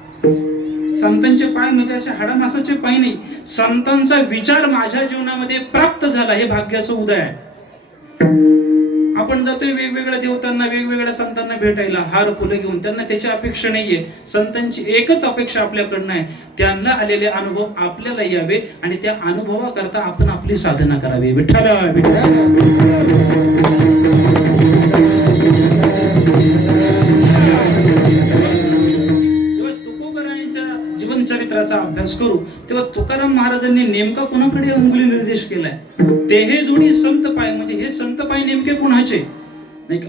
संतांचे पाय म्हणजे असे हाडामासाचे पाय नाही, संतांचा विचार माझ्या जीवनामध्ये प्राप्त झाला, हे भाग्याचं उदय आहे. आपण जातोय वेगवेगळ्या देवतांना, वेगवेगळ्या संतांना भेटायला, हार फुलं घेऊन. त्यांना त्याची अपेक्षा नाहीये, संतांची एकच अपेक्षा आपल्याकडनं आहे, त्यांना आलेले अनुभव आपल्याला यावे आणि त्या अनुभवाकरता आपण आपली साधना करावी. विठ्ठल जीवनचरित्राचा अभ्यास करू तेव्हा तुकाराम महाराजांनी नेमका कोणाकडे अंगुली निर्देश केलाय? ते हे जोडी संत पाय, म्हणजे हे संत पाय नेमके कोणाचे नाही का?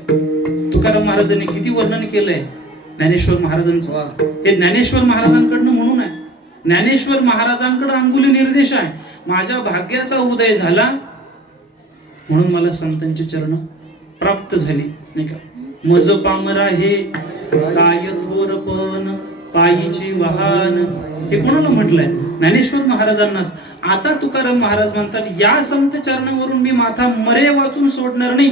तुकाराम महाराजांनी किती वर्णन केलंय ज्ञानेश्वर महाराजांचं. हे ज्ञानेश्वर महाराजांकडनं म्हणून आहे. ज्ञानेश्वर महाराजांकडे अंगुली निर्देश आहे. माझ्या भाग्याचा उदय झाला म्हणून मला संतांची चरण प्राप्त झाली नाही का? मज पामरा हे काय थोरपण पायीची वाहन, हे कोणाला म्हटलंय? ज्ञानेश्वर महाराजांनाच. आता तुकाराम महाराज म्हणतात, या संत चरणावरून मी माथा मरे वाचून सोडणार नाही.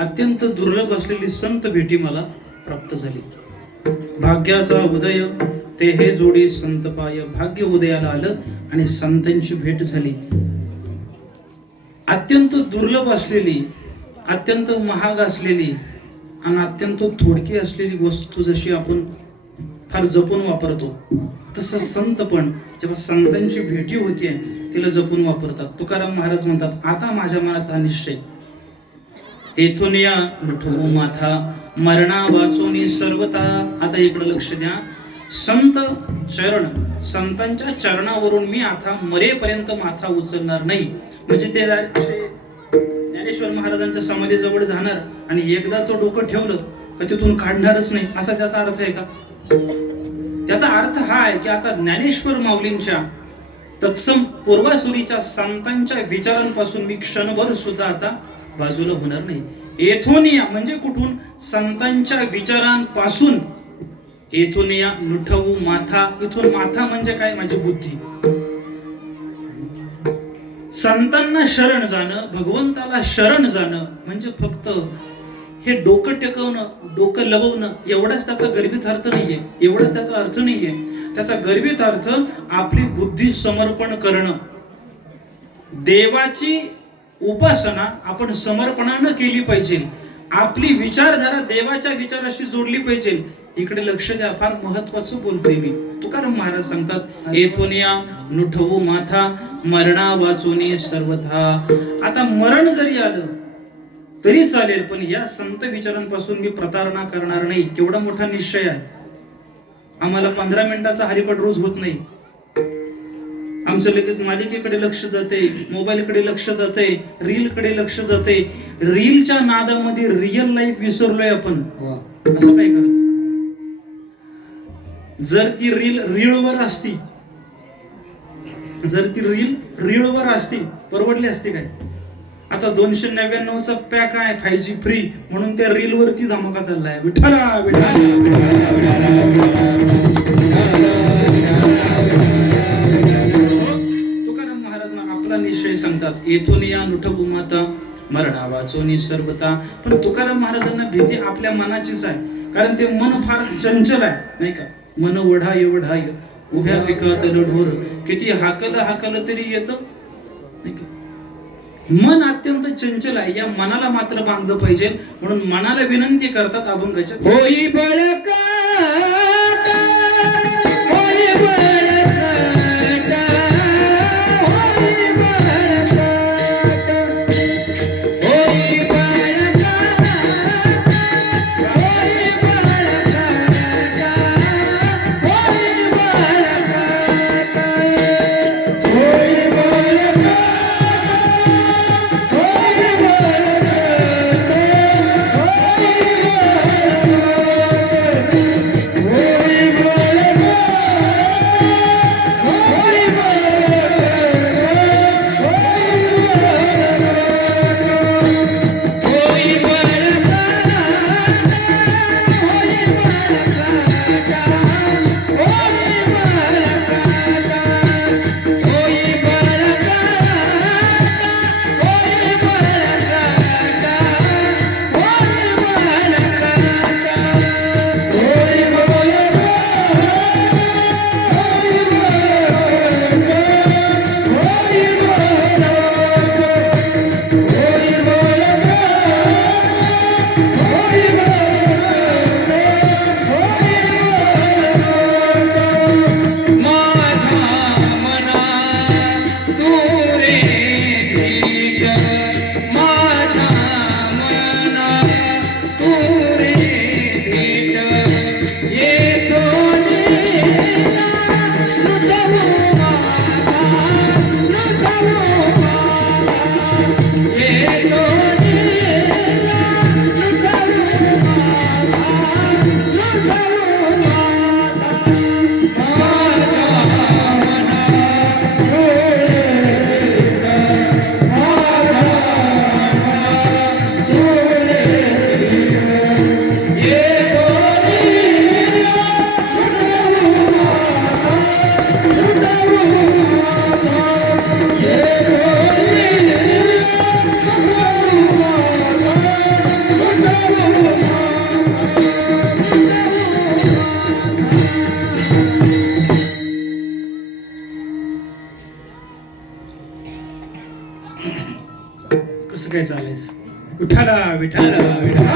अत्यंत दुर्लभ असलेली संत भेटी मला प्राप्त झाली. भाग्याचा उदय ते हे जोडी संत पाय, भाग्य उदयाला आलं आणि संतांची भेट झाली. अत्यंत दुर्लभ असलेली, अत्यंत महाग असलेली आणि अत्यंत थोडकी असलेली वस्तू जशी आपण फार जपून वापरतो, तसं संत पण जेव्हा संतांची भेटी होतीये तिला जपून वापरतात. तुकाराम महाराज म्हणतात, आता माझ्या मनाचा निश्चय येथून या उठवू माथा मरणा वाचोनी सर्वता. आता इकडे लक्ष द्या. संत चरण, संतांच्या चरणावरून मी आता मरेपर्यंत माथा उचलणार नाही. म्हणजे ते ज्ञानेश्वर महाराजांच्या समाधी जवळ जाणार आणि एकदा तो डोकं ठेवलं का तिथून काढणारच नाही असा त्याचा अर्थ आहे का? त्याचा अर्थ हा आहे की आता ज्ञानेश्वर माऊलींच्या तत्सम पूर्वासुरीच्या संतांच्या विचारांपासून मी क्षणभर सुद्धा आता बाजूला होणार नाही. येथून या म्हणजे कुठून? संतांच्या विचारांपासून. येथून या नुठवू माथा. इथून माथा म्हणजे काय? माझी बुद्धी. संतांना शरण जाणं, भगवंताला शरण जाणं म्हणजे फक्त हे डोकं टेकवणं, डोकं लवणं एवढाच त्याचा गर्भित अर्थ नाहीये. एवढाच त्याचा अर्थ नाहीये. त्याचा गर्भित अर्थ आपली बुद्धी समर्पण करणं. देवाची उपासना आपण समर्पणानं केली पाहिजे. आपली विचारधारा देवाच्या विचाराशी जोडली पाहिजे. इकडे लक्ष द्या, फार महत्वाचं बोलतोय मी. तुकाराम महाराज सांगतात, येथून या नुठवू माथा, मरणा वाचूनी सर्वथा. आता मरण जरी आलं तरी चालेल, पण या संत विचारांपासून मी प्रतारणा करणार नाही. केवढा मोठा निश्चय आहे. आम्हाला 15 मिनिटाचा हरिपाठ रोज होत नाही. आमचं लगेच मालिकेकडे लक्ष जाते, मोबाईलकडे लक्ष जाते, रीलकडे लक्ष जाते. रीलच्या नादामध्ये रिअल लाईफ विसरलोय आपण. असं काय करत? जर ती रील रीळवर असती, जर ती रील रीळवर असती, परवडली असती काय? आता 299चा पॅक आहे 5G फ्री म्हणून त्या रील वरती धमाका चाललाय. विठ्ठला विठ्ठला. तुकाराम महाराज आपला निश्चय सांगतात, येथून या नुठवू माता, मरणा वाचोनी सर्वता. पण तुकाराम महाराजांना भीती आपल्या मनाचीच आहे. कारण ते मन फार चंचल आहे, नाही का? मन ओढा एवढाय उभ्या पिकातल ढोर, किती हाकल तरी येतं, नाही का? मन अत्यंत चंचल आहे. या मनाला मात्र बांधलं पाहिजे. म्हणून मनाला विनंती करतात अभंगाच्या, होई बळका होई बळका होई बळका होई बळका होई बळका होई बळका होई बळका. कसं काय चालायचं? विठ्ठला विठ्ठला विठ्ठला.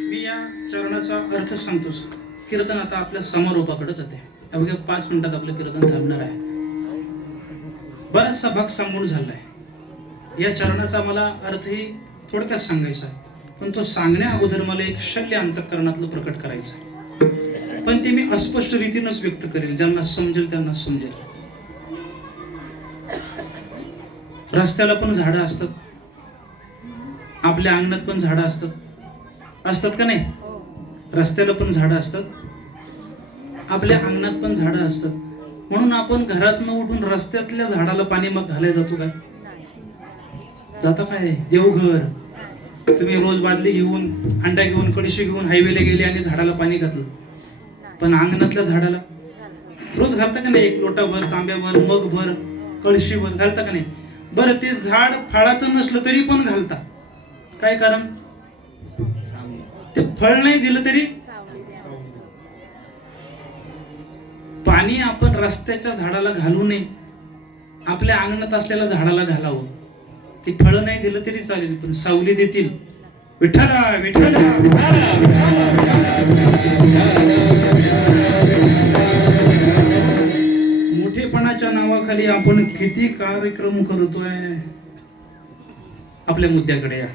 मी या चरणाचा अर्थ सांगतोच. कीर्तन आता आपल्या समारोपाकडे जाते. अवघ्या 5 मिनिटात आपलं कीर्तन थांबणार आहे. बराचसा भाग सांगून झालाय. या चरणाचा मला अर्थही थोडक्यात सांगायचा आहे, पण तो सांगण्या अगोदर मला एक शल्य अंतःकरणातलं प्रकट करायचं आहे. पण ते मी अस्पष्ट रीतीनंच व्यक्त करेल. ज्यांना समजेल त्यांना समजेल. रस्त्याला पण झाडं असतात, आपल्या अंगणात पण झाडं असतात, असतात का नाही? रस्त्याला पण झाडं असतात, आपल्या अंगणात पण झाडं असतात. म्हणून आपण घरातनं उठून रस्त्यातल्या झाडाला पाणी मग घालायला जातो काय? जाता काय? देवघर तुम्ही रोज बादली घेऊन, हांडा घेऊन, कळशी घेऊन हायवेला गेले आणि झाडाला पाणी घातलं, पण अंगणातल्या झाडाला रोज घालता का नाही? एक लोटाभर, तांब्याभर, मगभर, कळशीभर घालता का नाही? बरं, ते झाड फळाचं नसलं तरी पण घालता, काय कारण? ते फळ नाही दिलं तरी पाणी आपण रस्त्याच्या झाडाला घालू नये, आपल्या अंगणात असलेल्या झाडाला घालावं. ते फळ नाही दिलं तरी चालेल, पण सावली देतील. विठ्ठला विठ्ठला मोठेपणाच्या नावाखाली आपण किती कार्यक्रम करतोय. आपल्या मुद्द्याकडे या.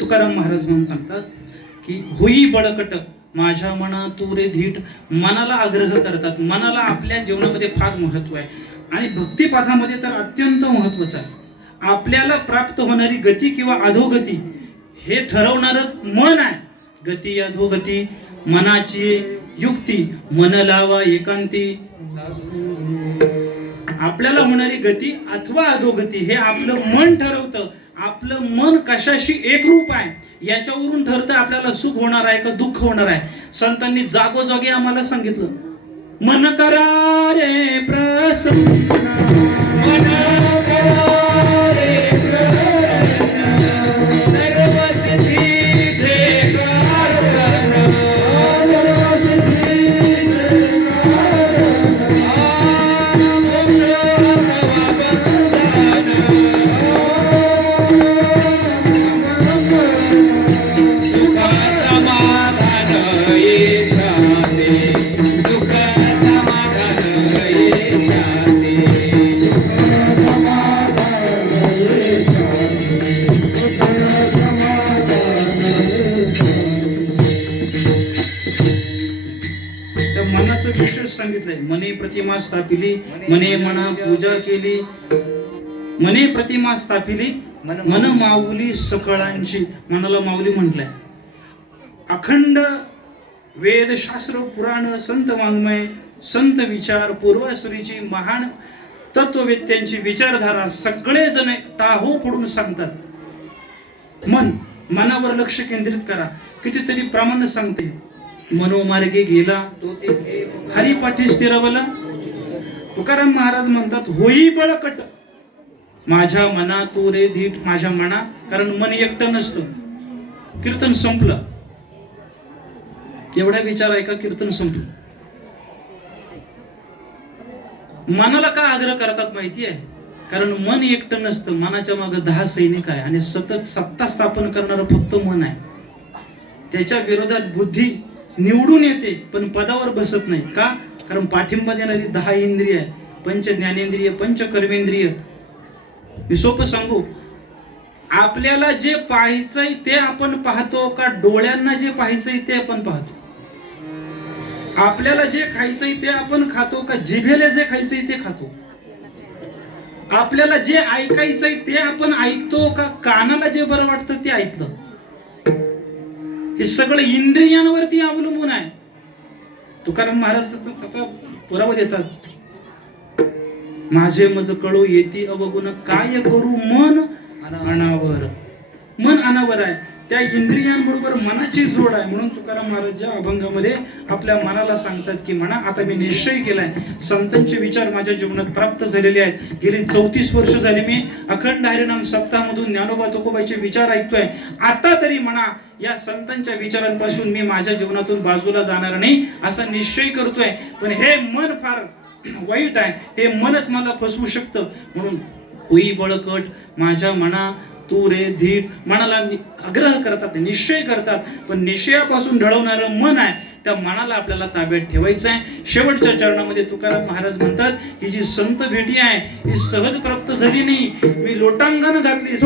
तुकाराम महाराज म्हणून सांगतात की होई बळकट माझ्या मना तू रे धीट. मनाला आग्रह करतात. मनाला आपल्या जीवनामध्ये फार महत्व आहे आणि भक्तिपथामध्ये तर अत्यंत महत्वाचं आहे. आपल्याला प्राप्त होणारी गती किंवा अधोगती हे ठरवणारं मन आहे. गती अधोगती मनाची युक्ती, मन लावा एकांती. आपल्याला होणारी गती अथवा अधोगती हे आपलं मन ठरवतं. आपलं मन कशाशी एकरूप आहे याच्यावरून ठरतं आपल्याला सुख होणार आहे का दुःख होणार आहे. संतांनी जागोजागी आम्हाला सांगितलं, मन करा रे प्रसन्न, मन करा रे प्रसन्न, सर्व सिद्धीचे कारण, सर्व सिद्धीचे सांगितलंय. मने प्रतिमा स्थापिली, मने मना पूजा केली, मने प्रतिमा स्थापिली, मन माऊली सकळांची. मनाला माऊली म्हटलंय. अखंड वेद शास्त्र पुराण संत वाङ्मय संत विचार पूर्वासुरीची महान तत्ववेत्यांची विचारधारा सगळे जण टाहो फोडून सांगतात. मनावर लक्ष केंद्रित करा. कितीतरी प्रमाण सांगते. मनोमार्गे गेला हरिपाठी स्थिरवला. तुकाराम महाराज म्हणतात होई बळकट माझ्या मना तू रे धीट. माझ्या मना, कारण मन एकटं नसतं. कीर्तन संपलं, एवढा विचार आहे का? कीर्तन संपलं. मनाला का आग्रह करतात माहिती आहे? कारण मन एकटं नसतं. मनाच्या मागे 10 सैनिक आहे आणि सतत सत्ता स्थापन करणारं फक्त मन आहे. त्याच्या विरोधात बुद्धी निवडून येते पण पदावर बसत नाही. का? कारण पाठिंबा देणारी 10 इंद्रिय आहे. पंच ज्ञानेंद्रिय, पंच कर्मेंद्रिय. मी सोपं सांगू, आपल्याला जे पाहायचंय ते आपण पाहतो का डोळ्यांना जे पाहायचंय ते आपण पाहतो? आपल्याला जे खायचंय ते आपण खातो का जिभेला जे खायचंय ते खातो? आपल्याला जे ऐकायचंय ते आपण ऐकतो का कानाला जे बरं वाटतं ते ऐकतं? हे सगळं इंद्रियांवरती अवलंबून आहे. तुकाराम महाराज त्याचा पुरावा देतात. माझे मज कळू येती अवगुण काय करू मन अनावर. मन अनावर आहे. त्या इंद्रियांबरोबर मनाची जोड आहे. म्हणून तुकाराम महाराज या अभंगामध्ये आपल्या मनाला सांगतात की म्हणा, आता मी निश्चय केलाय. संतांचे विचार माझ्या जीवनात प्राप्त झालेले आहेत. गेली 34 वर्ष झाली मी अखंड हरिनाम सप्ताहामधून ज्ञानोबा तुकोबाईचे विचार ऐकतोय. आता तरी म्हणा या संतांच्या विचारांपासून मी माझ्या जीवनातून बाजूला जाणार नाही असा निश्चय करतोय. पण हे मन फार वाईट आहे. हे मनच मला फसवू शकतं. म्हणून होई बळकट माझ्या मना तू रे धीट. मनाला आग्रह करतात, निश्चय करतात, पण निश्चयापासून ढळवणारं मन आहे त्या मनाला आपल्याला ताब्यात ठेवायचं आहे. शेवटच्या चरणामध्ये तुकाराम महाराज म्हणतात ही जी संत भेटी आहे ही सहज प्राप्त झाली नाही. मी लोटांगण घातली.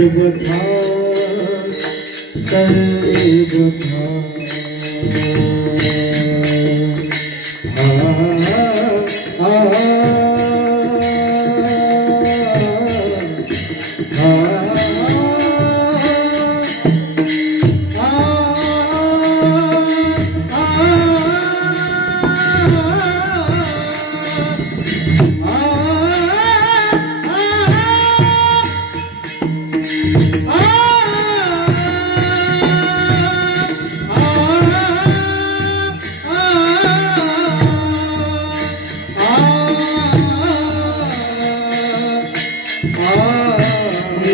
सर्वथा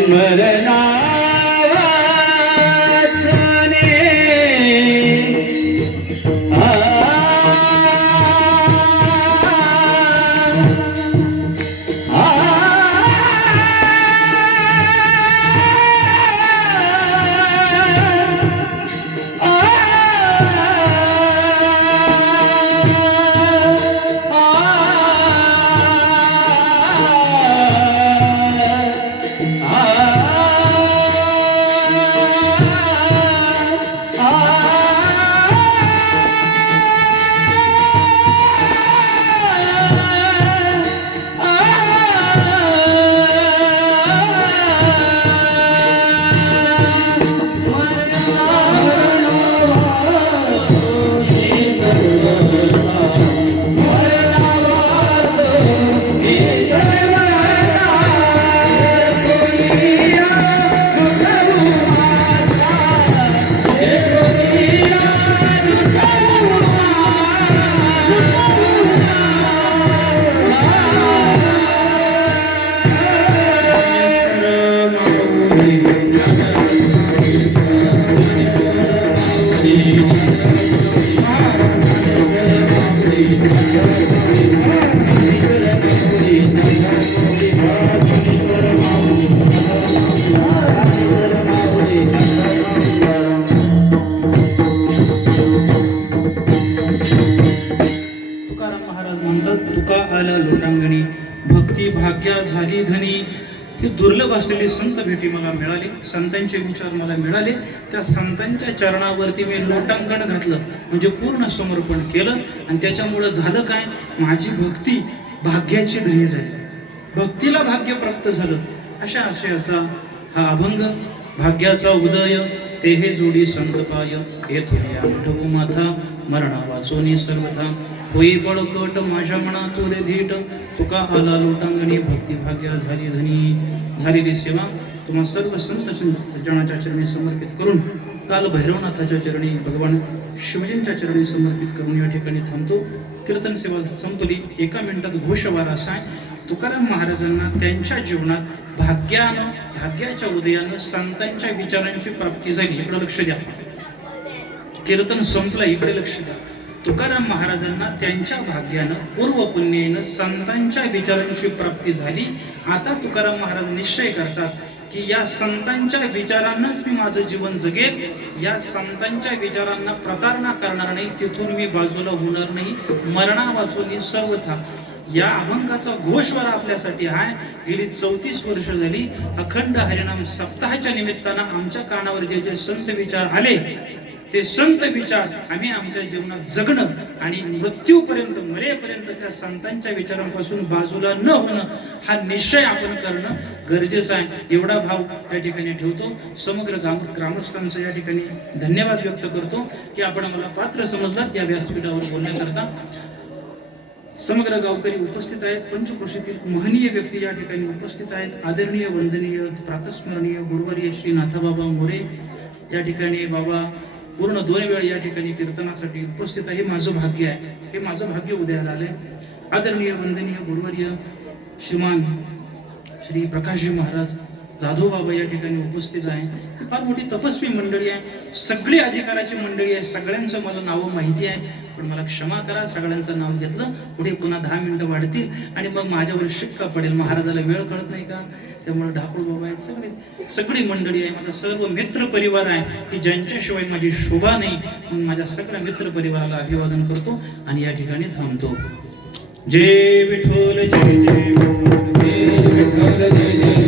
सर्वथा भक्ती भाग्या झाली धनी. ही दुर्लभ असलेली संत भेटी मला मिळाली, संतांचे विचार मला मिळाले. त्या संतांच्या चरणावरती मी लोटांगण घातलं, म्हणजे पूर्ण समर्पण केलं. आणि त्याच्यामुळं झालं काय, माझी भक्ती भाग्याची धनी झाली, भक्तीला भाग्य प्राप्त झालं. असा हा अभंग. भाग्याचा उदय ते हे जोडी संत पाय, येत होती माथा मरणा वाचोनी सर्वथा. होई बळकट माझ्या मना तुले धीट, तुका आला लोटांगणी भक्ती भाग्या झाली धनी. झालेली सेवा तुम्हा सर्व संत सज्जनाच्या चरणी समर्पित करून, काल भैरवनाथाच्या चरणी, भगवान शिवजींच्या चरणी समर्पित करून या ठिकाणी थांबतो. कीर्तन सेवा संपली. 1 मिनिटात घोषवार असा आहे. तुकाराम महाराजांना त्यांच्या जीवनात भाग्याच्या उदयानं संतांच्या विचारांची प्राप्ती झाली. इकडे लक्ष द्या, कीर्तन संपलं, इकडे लक्ष द्या. तुकाराम महाराजांना त्यांच्या भाग्यानं पूर्व पुण्यानं संतांच्या विचारांची प्राप्ती झाली. आता तुकाराम महाराज निश्चय करतात की या संतांच्या विचारांनाच मी माझं जीवन जगेल, या संतांच्या विचारांना प्रतारणा करणार नाही, तिथून मी बाजूला होणार नाही, मरणा वाचून सर्वथा. या अभंगाचा घोषवार आपल्यासाठी आहे. गेली 34 वर्ष झाली अखंड हरिनाम सप्ताहाच्या निमित्तानं आमच्या कानावर जे जे संत विचार आले, ते संत विचार आम्ही आमच्या जीवनात जगणं आणि मृत्यूपर्यंत मरेपर्यंत त्या संतांच्या विचारांपासून बाजूला न होणं हा निश्चय आपण करणं गरजेचं आहे. एवढा भाव त्या ठिकाणी ठेवतो. समग्र ग्रामस्थांचा या ठिकाणी धन्यवाद व्यक्त करतो की आपण मला पात्र समजलात या व्यासपीठावर बोलण्याकरता. समग्र गावकरी उपस्थित आहेत, पंचक्रोशीतील महनीय व्यक्ती या ठिकाणी उपस्थित आहेत. आदरणीय वंदनीय प्रातस्मरणीय गुरुवर्य श्री नाथाबाबा मोरे या ठिकाणी बाबा पूर्ण 2 वेळ या ठिकाणी कीर्तनासाठी उपस्थित आहे. माझं भाग्य आहे, हे माझं भाग्य उदयाला आलंय. आदरणीय वंदनीय गुरुवर्य श्रीमान श्री प्रकाशजी महाराज जाधव बाबा या ठिकाणी उपस्थित आहे. फार मोठी तपस्वी मंडळी आहे, सगळी अधिकाराची मंडळी आहे. सगळ्यांचं मला नावं माहिती आहे, पण मला क्षमा करा, सगळ्यांचं नाव घेतलं. पुढे पुन्हा 10 मिनिटं वाढतील आणि मग माझ्यावर शिक्का पडेल. महाराजाला वेळ कळत नाही का, त्यामुळे ढाकूळ बाबा आहेत, सगळी मंडळी आहे. माझा सर्व मित्र परिवार आहे की ज्यांच्याशिवाय माझी शोभा नाही. म्हणून माझ्या सगळ्या मित्र परिवाराला अभिवादन करतो आणि या ठिकाणी थांबतो. जय विठ्ठल जय जय विठ्ठल जय जय